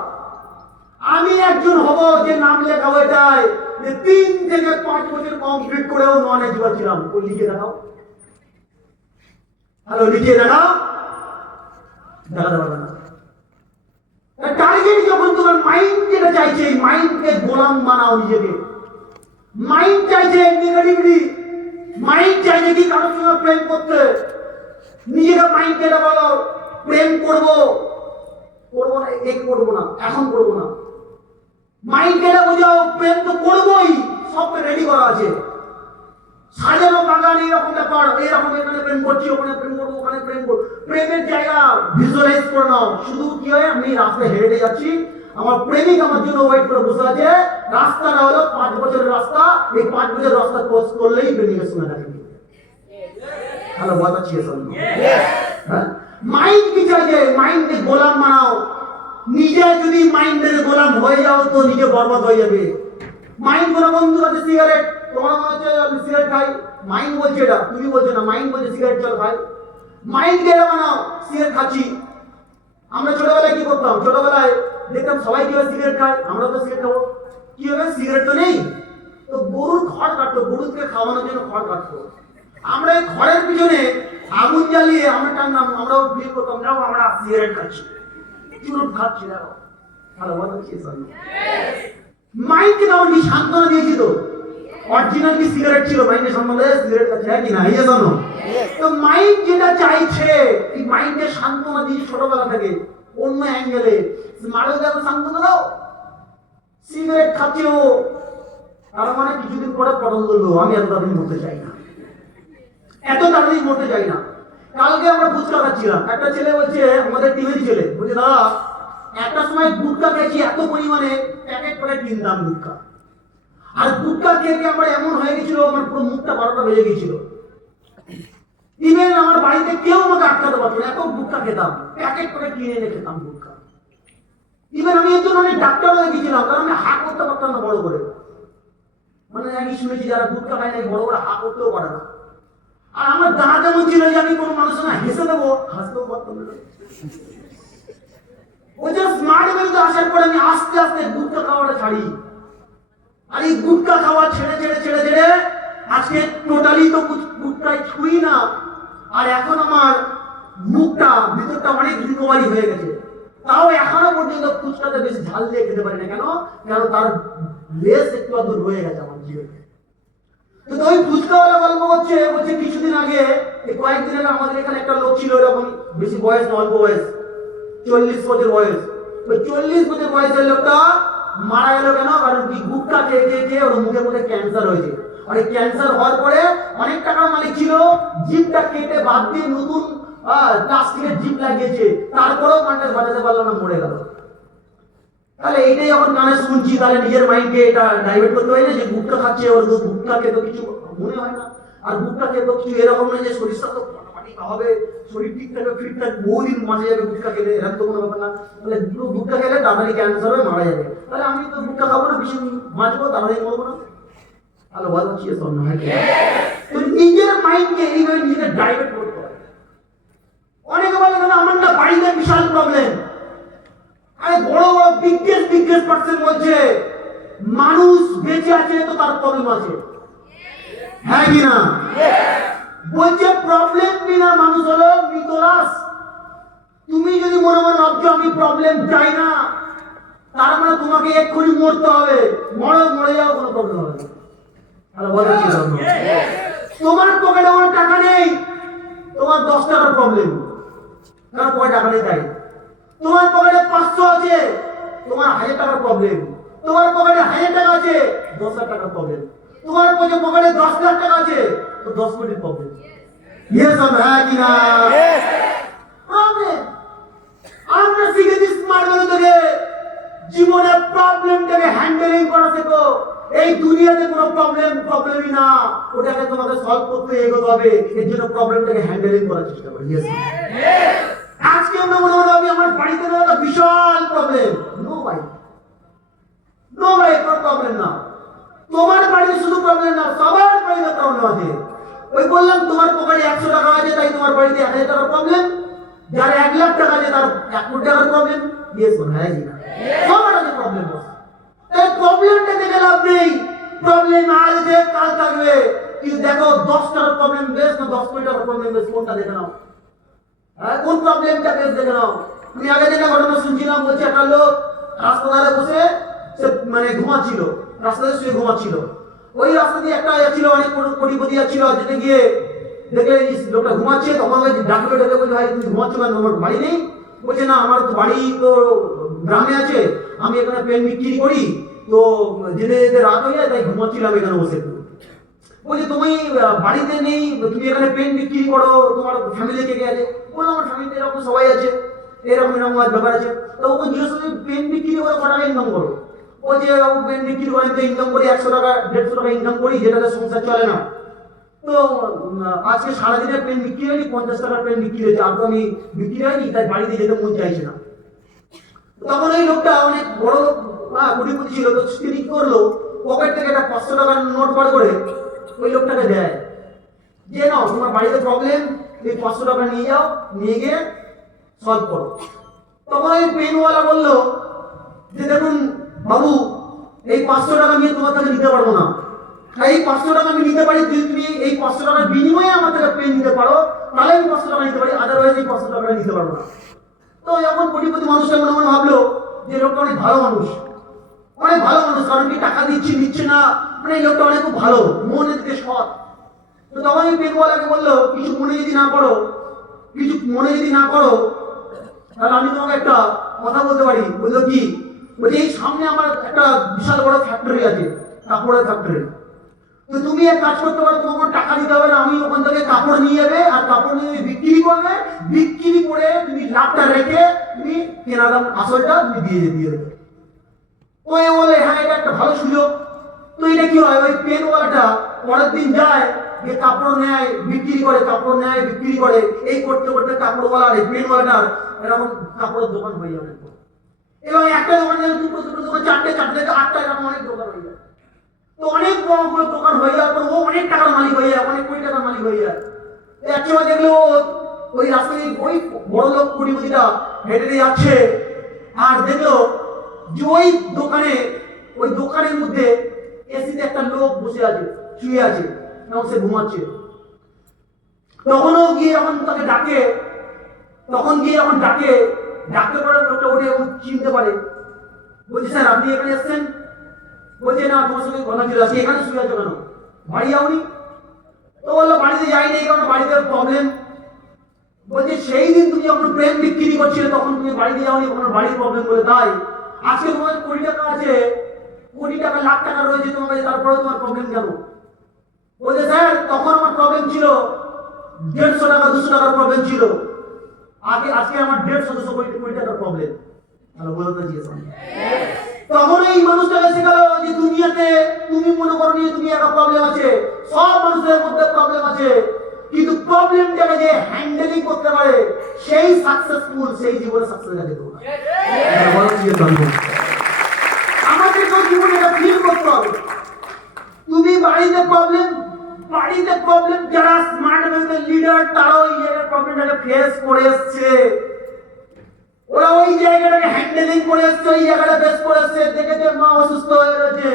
আমি একজন হব যে নাম লেখাবো এটাই যে 3 থেকে 5 বছর কমপ্লিট করেও নন অ্যাচিভার ছিলাম। ওই লিখে দেখাও। হ্যালো, লিখে দেখাও। দেখাতে পারবে না। টার্গেট যখন তোমার মাইন্ড যেটা চাইছে, এই মাইন্ডকে গোলাম বানাও নিজেকে। মাইন্ড চাইছে নেগেটিভিটি, মাইন্ড চাইছে কি কারোর সঙ্গে প্রেম করতে, নিজেকে মাইন্ডকে এটা বলো প্রেম করবো করবো না, করবো না, এখন করবো না। মাইন্ডকে এটা বোঝাও প্রেম তো করবোই, সব রেডি করা আছে, সাজানো বাগান এইরকম ব্যাপার, এইরকম এখানে প্রেম করছি, ওখানে প্রেম করবো, ওখানে প্রেম করবো। প্রেমের জায়গা ভিজুয়ালাইজ করে নাও। শুধু কি হয়, আমি রাস্তায় হেঁটে যাচ্ছি, আমার প্রেমিক আমার জন্য ওয়েট করে বসে আছে, রাস্তাটা হলো 5 বছরের রাস্তা, এই 5 বছরের রাস্তা ক্রস করলেই প্রেমিকের সঙ্গে দেখা যাবে। হ্যালো, কথা ছিল হ্যাঁ। মাইন্ড কি চাইছে? মাইন্ডকে গোলাম বানাও। নিজে যদি মাইন্ডের গোলাম হয়ে যাও তো নিজে বরবাদ হয়ে যাবে। মাইন্ড কোনো বন্ধু আছে সিগারেট, তোমার মনে হচ্ছে আমি সিগারেট খাই, মাইন্ড বলছে এটা, তুমি বলছো না, মাইন্ড বলছে সিগারেট চল ভাই। মাইন্ড কে বানাও, সিগারেট খাচ্ছি। আমরা ছোটবেলায় কি করতাম? ছোটবেলায় দেখতাম সবাই কিভাবে সিগারেট খায়, আমরা তো সিগারেট খাবো। কি হবে? সিগারেট তো নেই, তো গরুর খড় কাটতো, গরুকে খাওয়ানোর জন্য খড় কাটতো। আমরা এই খড়ের পিছনে আগুন জ্বালিয়ে আমরা টানলাম, আমরাও ফিল করতাম, যাও আমরা সিগারেট খাচ্ছি, চুরুট খাচ্ছি। দেখো ভালো কথা কি মাইন্ডকে তখন কি সান্ত্বনা দিয়েছি তো? অরিজিনাল কি সিগারেট ছিল? মাইন্ডের সম্বন্ধে সিগারেট খাচ্ছে, হ্যাঁ কি না? এই জন্য তো মাইন্ড যেটা চাইছে, এই মাইন্ডকে সান্ত্বনা দিয়েছি ছোটবেলা থেকে অন্য অ্যাঙ্গেলে। মারো দেখো সান্ত্বনা দাও, সিগারেট খাচ্ছে ও, তার মানে কিছুদিন পরে পটল ধরলো। আমি এত তাড়াতাড়ি মরতে চাই না, এত তাড়াতাড়ি মরতে চাই না। কালকে আমরা ফুচকা খাচ্ছিলাম, একটা ছেলে বলছে, আমাদের টিমের ছেলে বলছে, দাদা একটা সময় গুটকা খেয়েছি এত পরিমাণে, প্যাকেট করে কিনতাম গুটকা, আর গুটকা খেয়ে আমার এমন হয়ে গেছিল, আমার পুরো মুখটা 12টা বেজে গেছিল। ইভেন আমার বাড়িতে কেউ আমাকে আটকাতে পারতো না, এত গুটকা খেতাম, প্যাকেট করে কিনে এনে খেতাম গুটকা। ইভেন আমি এর জন্য অনেক ডাক্তারও দেখিয়েছিলাম, কারণ আমি হা করতে পারতাম না বড় করে। মানে আমি শুনেছি যারা গুটকা খায় না বড় বড় হা করতেও পারে না। আর আমার দাঁত এমন ছিল যে আমি কোনো মানুষের না হেসে দেবো, হাসতেও পারতাম না। ওই যে স্মার্ট বেরোতে আসার পরে আমি আস্তে আস্তে গুটকা খাওয়াটা ছাড়ি। আর এই গুটকা খাওয়া ছেড়ে ছেড়ে ছেড়ে ছেড়ে আজকে টোটালি তো গুটকায় ছুঁই না। আর এখন আমার মুখটা ভিতরটা অনেক রিকভারি হয়ে গেছে। তাও এখনো পর্যন্ত ফুচকাতে বেশি ঝাল দিয়ে খেতে পারি না। কেন? কারণ তার লেস একটু আধটু রয়ে গেছে আমার জীবনে। কিন্তু ওই ফুচকাওয়ালা গল্প হচ্ছে, বলছে কিছুদিন আগে, এই কয়েকদিন আগে আমাদের এখানে একটা লোক ছিল, এরকম বেশি বয়স না, অল্প বয়স, 40 বছর বয়স। ওই 40 বছর বয়সের লোকটা মারা গেল। কেন? কারণ কি গুটকা খেয়ে খেয়ে খেয়ে ওর মুখের মধ্যে ক্যান্সার হয়েছে। আর এই ক্যান্সার হওয়ার পরে অনেক টাকার মালিক ছিল, জিভটা কেটে বাদ দিয়ে নতুন প্লাস্টিকের জিভ লাগিয়েছে, তারপরেও মানুষ বাঁচাতে পারলো না, মরে গেল। তাহলে এইটাই যখন কানে শুনছি, তাহলে নিজের মাইন্ডকে এটা ডাইভার্ট করতে হয় না যে গুটকা খাচ্ছে, ওর গুটকা খেয়ে তো কিছু মনে হয় না। আর গুটকা খেয়ে তো কিছু এরকম নয় যে শরীর স্বাস্থ্য মোটামুটি হবে, শরীর ঠিক থাকবে, ফিট থাকবে, বহুদিন মাঝে যাবে গুটকা খেলে, এরকম তো কোনো ব্যাপার না। তাহলে গুটকা খেলে তাড়াতাড়ি ক্যান্সার হয়ে মারা যাবে। তাহলে আমি তো গুটকা খাবো না, বেশি বাঁচবো, তাড়াতাড়ি মরবো না। তাহলে বলা কি অন্য হয়? তো নিজের মাইন্ডকে এইভাবে নিজেকে ডাইভার্ট করতে হয়। অনেকে বলে না আমার না বাড়িতে বিশাল প্রবলেম। আরে বড় বড় বিগেস্ট পার্সন বলছে মানুষ বেঁচে আছে তো তার প্রবলেম আছে, হ্যাঁ কি না? বলছে প্রবলেম বিনা মানুষ হলো মৃতলাশ। তুমি যদি মনে মনে ভাবছো আমি প্রবলেম চাই না, তার মানে তোমাকে এক্ষুনি মরতে হবে। মরে যাও, কোনো প্রবলেম হবে না। তোমার পকেটে আমার টাকা নেই, তোমার 10 টাকার প্রবলেম, কারণ পকেটে টাকা নেই তাই। তোমার পকেটে 500 আছে, তোমার 1000 টাকার প্রবলেম। তোমার পকেটে 1000 টাকা আছে, 10,000 টাকার প্রবলেম। তোমার পকেটে 10 লাখ টাকা আছে, তো 10 কোটির প্রবলেম। ইয়েস আর হ্যাঁ কি না? প্রবলেম। আমরা শিখেছি স্মার্ট বেরো থেকে জীবনের প্রবলেমটাকে হ্যান্ডেলিং করা শেখো। এই দুনিয়াতে কোনো প্রবলেমই না, ওটাকে তোমাকে সলভ করতে এগোতে হবে। এর জন্য প্রবলেমটাকে হ্যান্ডেলিং করার চেষ্টা করো। ইয়েস। আজকে আমরা মনে হলো আমি আমার বাড়িতে না একটা বিশাল প্রবলেম। নো ভাই, কোনো প্রবলেম না। তোমার বাড়িতে শুধু প্রবলেম না, সবার বাড়িতে প্রবলেম আছে। ওই বললাম তোমার পকেটে 100 টাকা আছে তাই তোমার বাড়িতে 1000 টাকার প্রবলেম, যার 1 লাখ টাকা আছে তার 1 কোটি টাকার প্রবলেম। ইয়েস বল, হ্যাঁ কি না? সবার আছে প্রবলেম। এই প্রবলেমটা দেখে লাভ নেই। প্রবলেম আজ আছে, কাল থাকবে। কিন্তু দেখো 10 টাকার প্রবলেম বেশ না 10 কোটি টাকার প্রবলেম বেশ, কোনটা দেখে নাও। কোন প্রবলেমটা বেশ দেখে নাও। আমি আগে যেটা ঘটনা শুনছিলাম, বলছে একটা লোক রাস্তা ধারে বসে সে মানে ঘুমাচ্ছিল, রাস্তাতে শুয়ে ঘুমাচ্ছিল। ওই রাস্তা দিয়ে একটা ছিল, অনেক কোটিপতি ছিল, যেতে গিয়ে দেখলে এই লোকটা ঘুমাচ্ছে, তখন ডাকলো, ডেকে বলছে ভাই তুমি ঘুমাচ্ছ কেন, আমার বাড়ি নেই? বলছে না, আমার তো বাড়ি তো গ্রামে আছে, আমি এখানে পেন বিক্রি করি, তো যেতে যেতে রাত হয়ে যায়, তাই ঘুমাচ্ছিলাম এখানে বসে। বলছে তুমি বাড়িতে নেই, তুমি এখানে পেন বিক্রি করো, তোমার ফ্যামিলি কে কে আছে? বললো আমার ফ্যামিলিতে এরকম সবাই আছে, এরকম এরকম ব্যাপার আছে। তো ওকে জিজ্ঞেস করছি পেন বিক্রি করে কত টাকা ইনকাম করো? ও যে পেন বিক্রি করে ইনকাম করি 100 টাকা 150 টাকা ইনকাম করি, যেটাতে সংসার চলে না। তো আজকে সারাদিনে পেন বিক্রি হয়নি, 50 টাকার পেন বিক্রি হয়েছে, আর তো আমি বিক্রি হয়নি, তাই বাড়িতে যেতে মন চাইছে না। তখন ওই লোকটা অনেক বড় লোক, কোটিপতি ছিল, তো স্ত্রী কি করলো, পকেট থেকে একটা 500 টাকার নোট বার করে ওই লোকটাকে দেয়, যে নাও তোমার বাড়িতে প্রবলেম, এই 500 টাকা নিয়ে যাও, নিয়ে গিয়ে সলভ করো। তখন ওই পেনওয়ালা বললো যে দেখুন বাবু, এই 500 টাকা নিয়ে তোমার থেকে নিতে পারবো না, এই 500 টাকা আমি নিতে পারি যদি তুমি এই 500 টাকার বিনিময়ে আমার থেকে পেন নিতে পারো, তাহলে আমি 500 টাকা নিতে পারি, আদারওয়াইজ এই 500 টাকা নিতে পারবো না। তো যখন কোটিপতি মানুষের মনে মনে ভাবলো যে লোকটা অনেক ভালো মানুষ, অনেক ভালো মানুষ, কারণ কি টাকা দিচ্ছে নিচ্ছে না, মানে এই লোকটা অনেক খুব ভালো, মনে দিতে সৎ। তো তখন এই পেনওয়ালাকে বললো কিছু মনে যদি না করো, কিছু মনে যদি না করো, তাহলে আমি তোমাকে একটা কথা বলতে পারি। বললো কি? বলছে এই সামনে আমার একটা বিশাল বড় ফ্যাক্টরি আছে, কাপড়ের ফ্যাক্টরি। তো তুমি এক কাজ করতে পারো, তোমাকে কোনো টাকা দিতে হবে না, আমি ওখান থেকে কাপড় নিয়ে যাবে, আর কাপড় নিয়ে বিক্রি করবে, বিক্রি করে তুমি লাভটা রেখে তুমি কেনা দাম আসলটা তুমি দিয়ে দেবে। ওই বলে হ্যাঁ এটা একটা ভালো সুযোগ। তো এটা কি হয়, ওই পেনওয়ালাটা পরের দিন যায়, যে কাপড় নেয় বিক্রি করে, কাপড় নেয় বিক্রি করে, এই করতে করতে কাপড়ওয়ালার এই পেনওয়ালাটার এরকম কাপড়ের দোকান হয়ে যাবে, এবং একটা দোকান যাবে, দুটো দুটো দোকান, চারটে চারটে থেকে 8টা, এরকম অনেক দোকান হয়ে যায়। তো অনেক বড় বড় দোকান হয়ে যাওয়ার পর ও অনেক টাকার মালিক হয়ে যায়, অনেক কোটি টাকার মালিক হয়ে যায়। একসময় দেখলো ওই রাস্তায় ওই বড় লোক কোটিপতিটা হেঁটে যাচ্ছে, আর দেখলো যে ওই দোকানে, ওই দোকানের মধ্যে এসিতে একটা লোক বসে আছে, শুয়ে আছে, এবং সে ঘুমাচ্ছে। তখনও গিয়ে যখন তাকে ডাকে, তখন গিয়ে যখন ডাকে, ডাকতে পারে লোকটা ওঠে এবং চিনতে পারে। বলছে স্যার আপনি এখানে এসছেন? বলছে না, তোমার সঙ্গে কথা ছিল, আজকে এখানে শুয়ে আছো কেন, বাড়ি যাওনি? তো বললো বাড়িতে যাইনি, কারণ বাড়িতে প্রবলেম। বলছে সেই দিন তুমি যখন প্রেম বিক্রি করছিলে তখন তুমি বাড়িতে যাওনি, ওখানে বাড়ির প্রবলেম বলে, তাই আজকে তোমার কোটি টাকা আছে, কোটি টাকা লাখ টাকা রয়েছে তোমার কাছে, তারপরে তোমার প্রবলেম কেন? বলছে স্যার তখন আমার প্রবলেম ছিল 150 টাকা 200 টাকার প্রবলেম ছিল, আজকে আমার 150-200 কোটি টাকার প্রবলেম। তাহলে বলতে জিজ্ঞেস তখন এই মানুষটাকে শেখালো যে দুনিয়াতে তুমি মনে করো যে তুমি একটা প্রবলেম আছে, সব মানুষের মধ্যে প্রবলেম আছে, কিন্তু প্রবলেমটাকে যে হ্যান্ডেলিং করতে পারে সেই সাকসেসফুল, সেই জীবনে সাকসেস আছে। আমাদের তো জীবনে এটা ফিল করতে হবে। তুমি বাড়িতে প্রবলেম, যারা স্মার্ট ম্যানেজমেন্ট লিডার তারা ওই জায়গায় প্রবলেমটাকে ফেস করে এসছে, ওরা ওই জায়গাটাকে হ্যান্ডেলিং করে এসছে, ওই জায়গাটা ফেস করে এসছে। দেখেছে মা অসুস্থ হয়ে গেছে,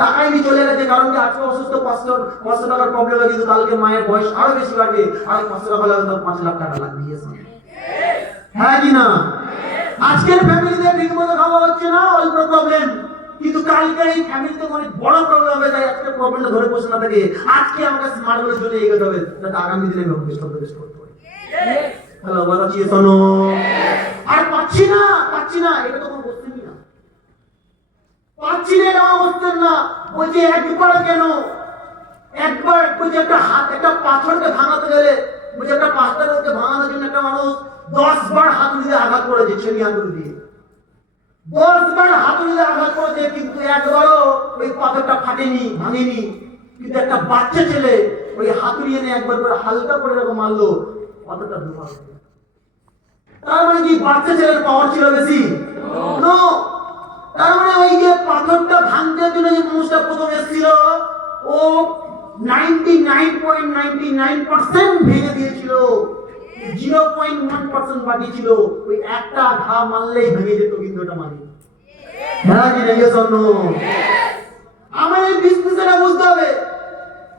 টাকাই নিয়ে চলে গেছে, কারণ কি আজকে অসুস্থ 500 টাকার প্রবলেম হয়, কিন্তু কালকে মায়ের বয়স আরো বেশি বাড়বে, আর 500 টাকা লাগবে, তো 5 লাখ টাকা লাগবে। হ্যাঁ কি না? আজকের ফ্যামিলিতে ঠিকমতো খাওয়া হচ্ছে না, অল্প প্রবলেম, কিন্তু কালকে এই ফ্যামিলিতে অনেক বড় প্রবলেম হবে, তাই আজকে প্রবলেমটা ধরে বসে না থাকে, আজকে আমাকে স্মার্ট বলে চলে এগোতে হবে, যাতে আগামী দিনে আমি বেস্ট করতে পারি। হ্যালো বলা চিয়ে শোনো, আর পাচ্ছি না, এটা তো কোনো বসতেনই না, পাচ্ছি না, এটা বসতেন না। বলছে একবার কেন, একবার বলছে একটা হাত, একটা পাথরকে ভাঙাতে গেলে, বলছে একটা পাথরকে ভাঙানোর জন্য একটা মানুষ 10 বার হাতুড়ি দিয়ে আঘাত করেছে, ছেনি হাতুড়ি দিয়ে 10 বার হাতুড়ি দিয়ে আঘাত করেছে, কিন্তু একবারও ওই পাথরটা ফাটেনি, ভাঙেনি। কিন্তু একটা বাচ্চা ছেলে ওই হাতুড়ি এনে একবার করে হালকা করে এরকম মারলো, পাথরটা দুবার। তার মানে কি বাচ্চা ছেলের পাওয়ার ছিল বেশি? নো। তার মানে ওই যে পাথরটা ভাঙতে জন্য যে মানুষটা প্রথম এসেছিল, ও 99.99% ভেঙে দিয়েছিল, 0.1% বাকি ছিল, ওই একটা ঘা মারলেই ভেঙে যেত, কিন্তু ওটা মারি। হ্যাঁ কি না? জন্য আমার এই বিজনেসটা বুঝতে হবে,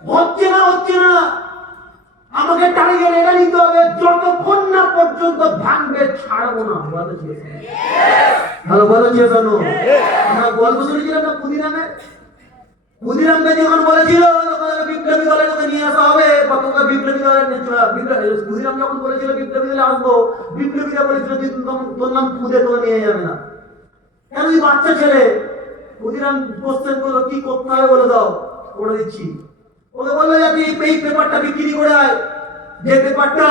হচ্ছে না, আমাকে টার্গেট এটা নিতে হবে, যতক্ষণ না পর্যন্ত পর্যন্ত ভাঙবে, ছাড়বো না। ভালো বলো চেতনো। আমরা গল্প শুনেছিলাম না ক্ষুদিরামের। ক্ষুদিরামকে যখন বলেছিল তোমাকে বিপ্লবী দলে তোকে নিয়ে আসা হবে, বা তোকে বিপ্লবী দলে ক্ষুদিরাম যখন বলেছিল বিপ্লবী দলে আসবো, বিপ্লবীরা বলেছিল যে তোর নাম খুদে, তোকে নিয়ে যাবে না। কেন? এই বাচ্চা ছেলে। ক্ষুদিরাম কোশ্চেন করলো কি করতে হবে বলে দাও, করে দিচ্ছি। ওকে বললো যে তুই এই পেপারটা বিক্রি করে আয়, যে পেপারটা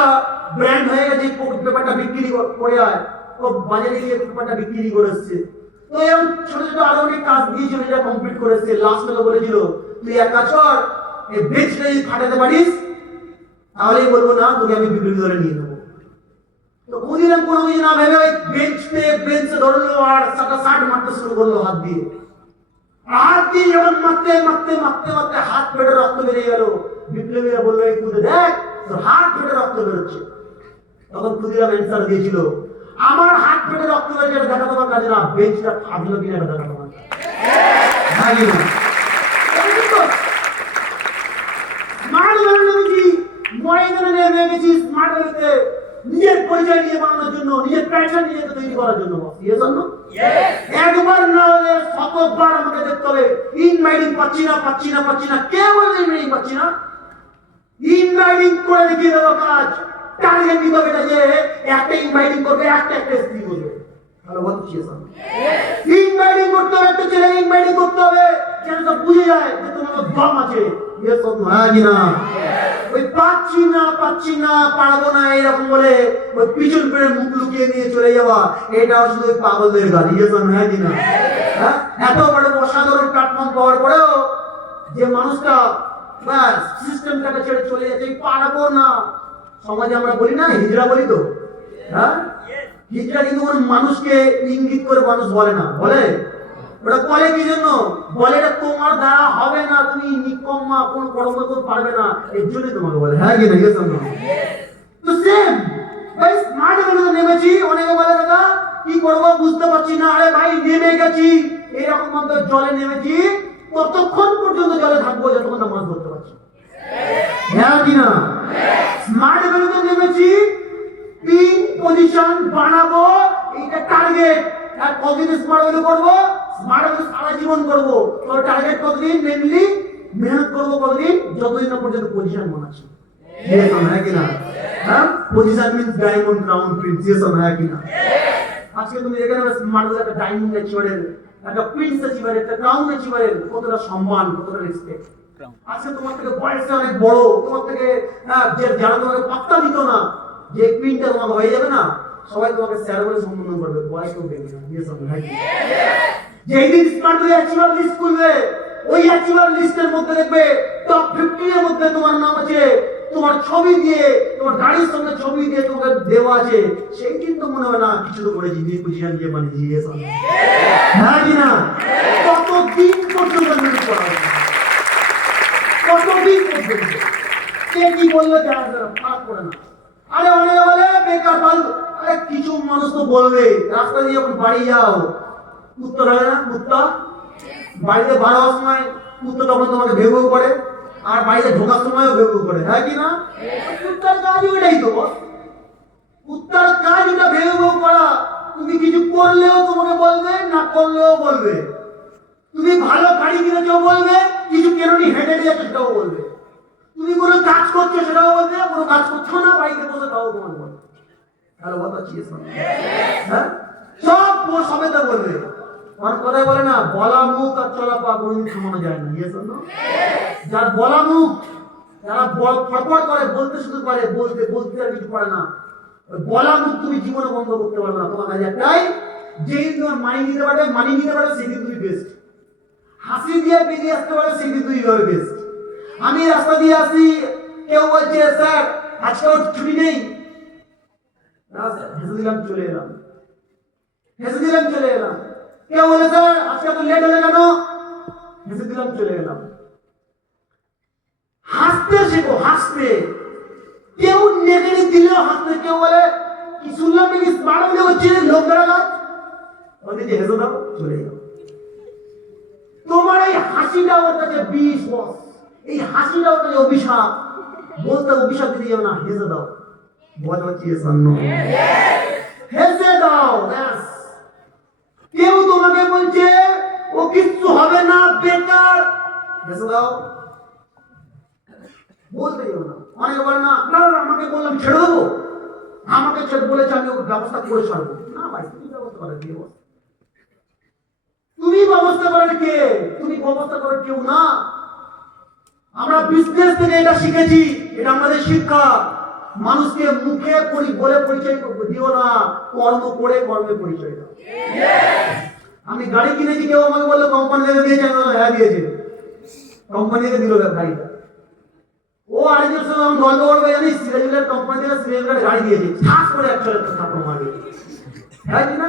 ব্র্যান্ড হয়ে গেছে পেপারটা বিক্রি করে আয়। ও বাজারে গিয়ে পেপারটা বিক্রি করে এসছে। তো এরকম ছোট ছোট আরো অনেক কাজ দিয়েছিল, যেটা কমপ্লিট করে এসছে। লাস্টে বলেছিল তুই এক কাজ কর, এই বেঞ্চটা যদি ফাটাতে পারিস তাহলেই বলবো না তোকে আমি বিপ্লবী দলে নিয়ে নেবো। তো ক্ষুদিরাম কোনো কিছু না ভেবে ওই বেঞ্চে ধরলো আর শার্ট মারতে শুরু করলো হাত দিয়ে। হাত দিয়ে যখন মারতে মারতে মারতে মারতে হাত ফেটে রক্ত বেরিয়ে গেল। বিপ্লবীরা বললো এই খুদে দেখ তোর হাত ফেটে রক্ত বেরোচ্ছে। তখন ক্ষুদিরাম অ্যান্সার দিয়েছিল, আমার হাত ফেটে রক্ত বেরিয়ে গেলে দেখা তোমার কাজে না, বেঞ্চটা ফাটলো কিনা দেখা তোমার নিজের পরিচয় নিয়ে বানানোর জন্য, নিজের প্যাশন নিয়ে তৈরি করার জন্য। একবার না হলে শতবার আমাকে দেখতে হবে ইনভাইটিং পাচ্ছি না পাচ্ছি না পাচ্ছি না। কে বলে ইনভাইটিং পাচ্ছি না? ইনভাইটিং করে দেখিয়ে দেবো কাজ। টার্গেট দিতে হবে এটা যে একটা ইনভাইটিং করবে, একটা স্ত্রী করবে। ভালো বলছি ইনভাইটিং করতে হবে, একটা ছেলে ইনভাইটিং করতে হবে যেন সব বুঝে যায় যে তোমার দম আছে। হ্যাঁ কি না? ওই পাচ্ছি না পারবো না এরকম বলে ওই পিছন ফিরে মুখ লুকিয়ে নিয়ে চলে যাওয়া, এটাও শুধু পাগলদের গান। হ্যাঁ কি না? হ্যাঁ, এত বড় অসাধারণ প্ল্যাটফর্ম পাওয়ার পরেও যে মানুষটা ব্যাস সিস্টেমটাকে ছেড়ে চলে যাচ্ছে, পারবো না। সমাজে আমরা বলি না হিজড়া বলি তো, হ্যাঁ হিজড়া কিন্তু কোনো মানুষকে ইঙ্গিত করে মানুষ বলে না, বলে ওটা বলে কি জন্য? বলে এটা তোমার দ্বারা হবে না, তুমি নিকম্মা, কোন কর্ম করতে পারবে না, এর জন্যই তোমাকে বলে। হ্যাঁ কি না? তো সেম ভাই স্মার্ট হলে নেমেছি। অনেকে বলে দাদা কি করবো বুঝতে পারছি না। আরে ভাই নেমে গেছি, এইরকম মতো জলে নেমেছি, ততক্ষণ পর্যন্ত জলে থাকবো যতক্ষণ না মাছ ধরতে পারছি। হ্যাঁ কি না? স্মার্ট ভ্যালুতে নেমেছি, তিন পজিশন বানাবো, এইটা টার্গেট। আর কতদিন স্মার্ট ভ্যালু করবো? স্মার্ট ভ্যালু সারা জীবন করবো। তোর টার্গেট কতদিন? মেনলি মেহনত করবো কতদিন? যতদিন না পর্যন্ত পজিশন বানাচ্ছি। হ্যাঁ কি না? হ্যাঁ, position means diamond crown Prince. হ্যাঁ কি না? আজকে তুমি এখানে স্মার্ট ভ্যালু একটা ডায়মন্ড অ্যাচিভারের, একটা প্রিন্স অ্যাচিভারের, একটা ক্রাউন অ্যাচিভারের কতটা সম্মান, কতটা রেসপেক্ট। আজকে তোমার থেকে বয়সে অনেক বড়, তোমার থেকে যারা তোমাকে পাত্তা দিত না, যে প্রিন্টটা তোমাকে হয়ে যাবে না, সবাই তোমাকে স্যার বলে সম্বোধন করবে, বয়স করবে না। যেই দিন স্মার্ট ভ্যালু অ্যাচিভার লিস্ট করবে, ওই অ্যাচিভার লিস্টের মধ্যে দেখবে টপ 50 এর মধ্যে তোমার নাম আছে, তোমার ছবি দিয়ে, তোমার গাড়ির সঙ্গে ছবি দিয়ে তোমাকে দেওয়া আছে। সেই দিন তো মনে হয় না কিছু তো করেছি, যে পজিশন দিয়ে মানে হ্যাঁ কি না? কতদিন পর্যন্ত মেনে করা হবে, কতদিন পর্যন্ত কে কি বললো জানা ফারাক করে না। আরে অনেকে বলে বেকার পাল। আরে কিছু মানুষ তো বলবে, রাস্তা দিয়ে যখন বাড়ি যাও, কুত্তা ধরে না, কুত্তা বাড়িতে বার হওয়ার সময় কুত্তা তখন তোমাকে ভেউ ভেউ করে, আর বাড়িতে ঢোকার সময়ও ভেউ ভেউ করে। হ্যাঁ কি না? কুত্তার কাজ ওইটাই তো, কুত্তার কাজ ওটা ভেউ ভেউ করা। তুমি কিছু করলেও তোমাকে বলবে, না করলেও বলবে। তুমি ভালো গাড়ি কিনেছো বলবে, কিছু কেননি হেঁটে যাচ্ছে সেটাও বলবে। তুমি কোনো কাজ করছো সেটাও বলবে, কোনো কাজ করছো না বাড়িতে বসে তাও তোমার বলবে। হ্যালো কথা চিয়েছ? হ্যাঁ, সব সবেতা বলবে। অনেক কথাই বলে না, বলা মুখ আর চলা পা কোনোদিন থামানো যায় না। যার বলা মুখ, যারা ফটফট করে, বলতে শুধু পারে, বলতে বলতে আর কিছু পারে না, বলা মুখ তুমি জীবনে বন্ধ করতে পারবে না। তোমার কাছে একটাই, যেই তোমার মানি নিতে পারবে, সেদিন তুমি বেস্ট। হাসি দিয়ে বেরিয়ে আসতে পারবে, সেদিন তুমি হবে বেস্ট। আমি রাস্তা দিয়ে আসি, কেউ বলছে স্যার আজকে ওর ছুটি নেই, হেসে দিলাম চলে এলাম, কেউ বলে স্যার আজকে তো লেট হলে কেন, হেসে দিলাম চলে এলাম। হাসতে শেখো, হাসতে। কেউ নেগেটিভ দিলেও হাসতে। কেউ বলে কি শুনলাম নাকি স্মার্ট হলে হচ্ছে লোক বেড়া, ওদের যে হেসে দাও চলে যাও। তোমার এই হাসিটা ওর কাছে বিষ বস, এই হাসিটা ওর কাছে অভিশাপ। বলতে অভিশাপ দিতে যাও না, হেসে দাও। বলো কি জন্য? হেসে দাও ব্যাস। কেউ তোমাকে বলছে ও কিচ্ছু হবে না, বেকার, হেসে দাও, বলতে যাও না। অনেকে বলে না না না, আমাকে বললাম ছেড়ে দেবো, আমাকে ছেড়ে বলেছে আমি ওকে ব্যবস্থা করে ছাড়বো না। ভাই তুমি ব্যবস্থা করে দিয়ে, তুমি ব্যবস্থা করেন কে? তুমি ব্যবস্থা করেন কেউ না। আমরা বিজনেস থেকে এটা শিখেছি, এটা আমাদের শিক্ষা। মানুষকে মুখে বলে পরিচয় দিও না, কর্ম করে কর্মে পরিচয় দাও। আমি গাড়ি কিনেছি, কেউ আমাকে বললো কোম্পানি থেকে দিয়েছে, আমি বললাম হ্যাঁ দিয়েছে, কোম্পানি থেকে দিল গাড়িটা। ও আরেকজন সঙ্গে আমি গল্প করবো, জানিস সিরাজুলের কোম্পানি থেকে সিরাজুলের গাড়ি দিয়েছে, ঠাস করে একশো থাপ্পড় মারবে, হ্যাঁ কিনা?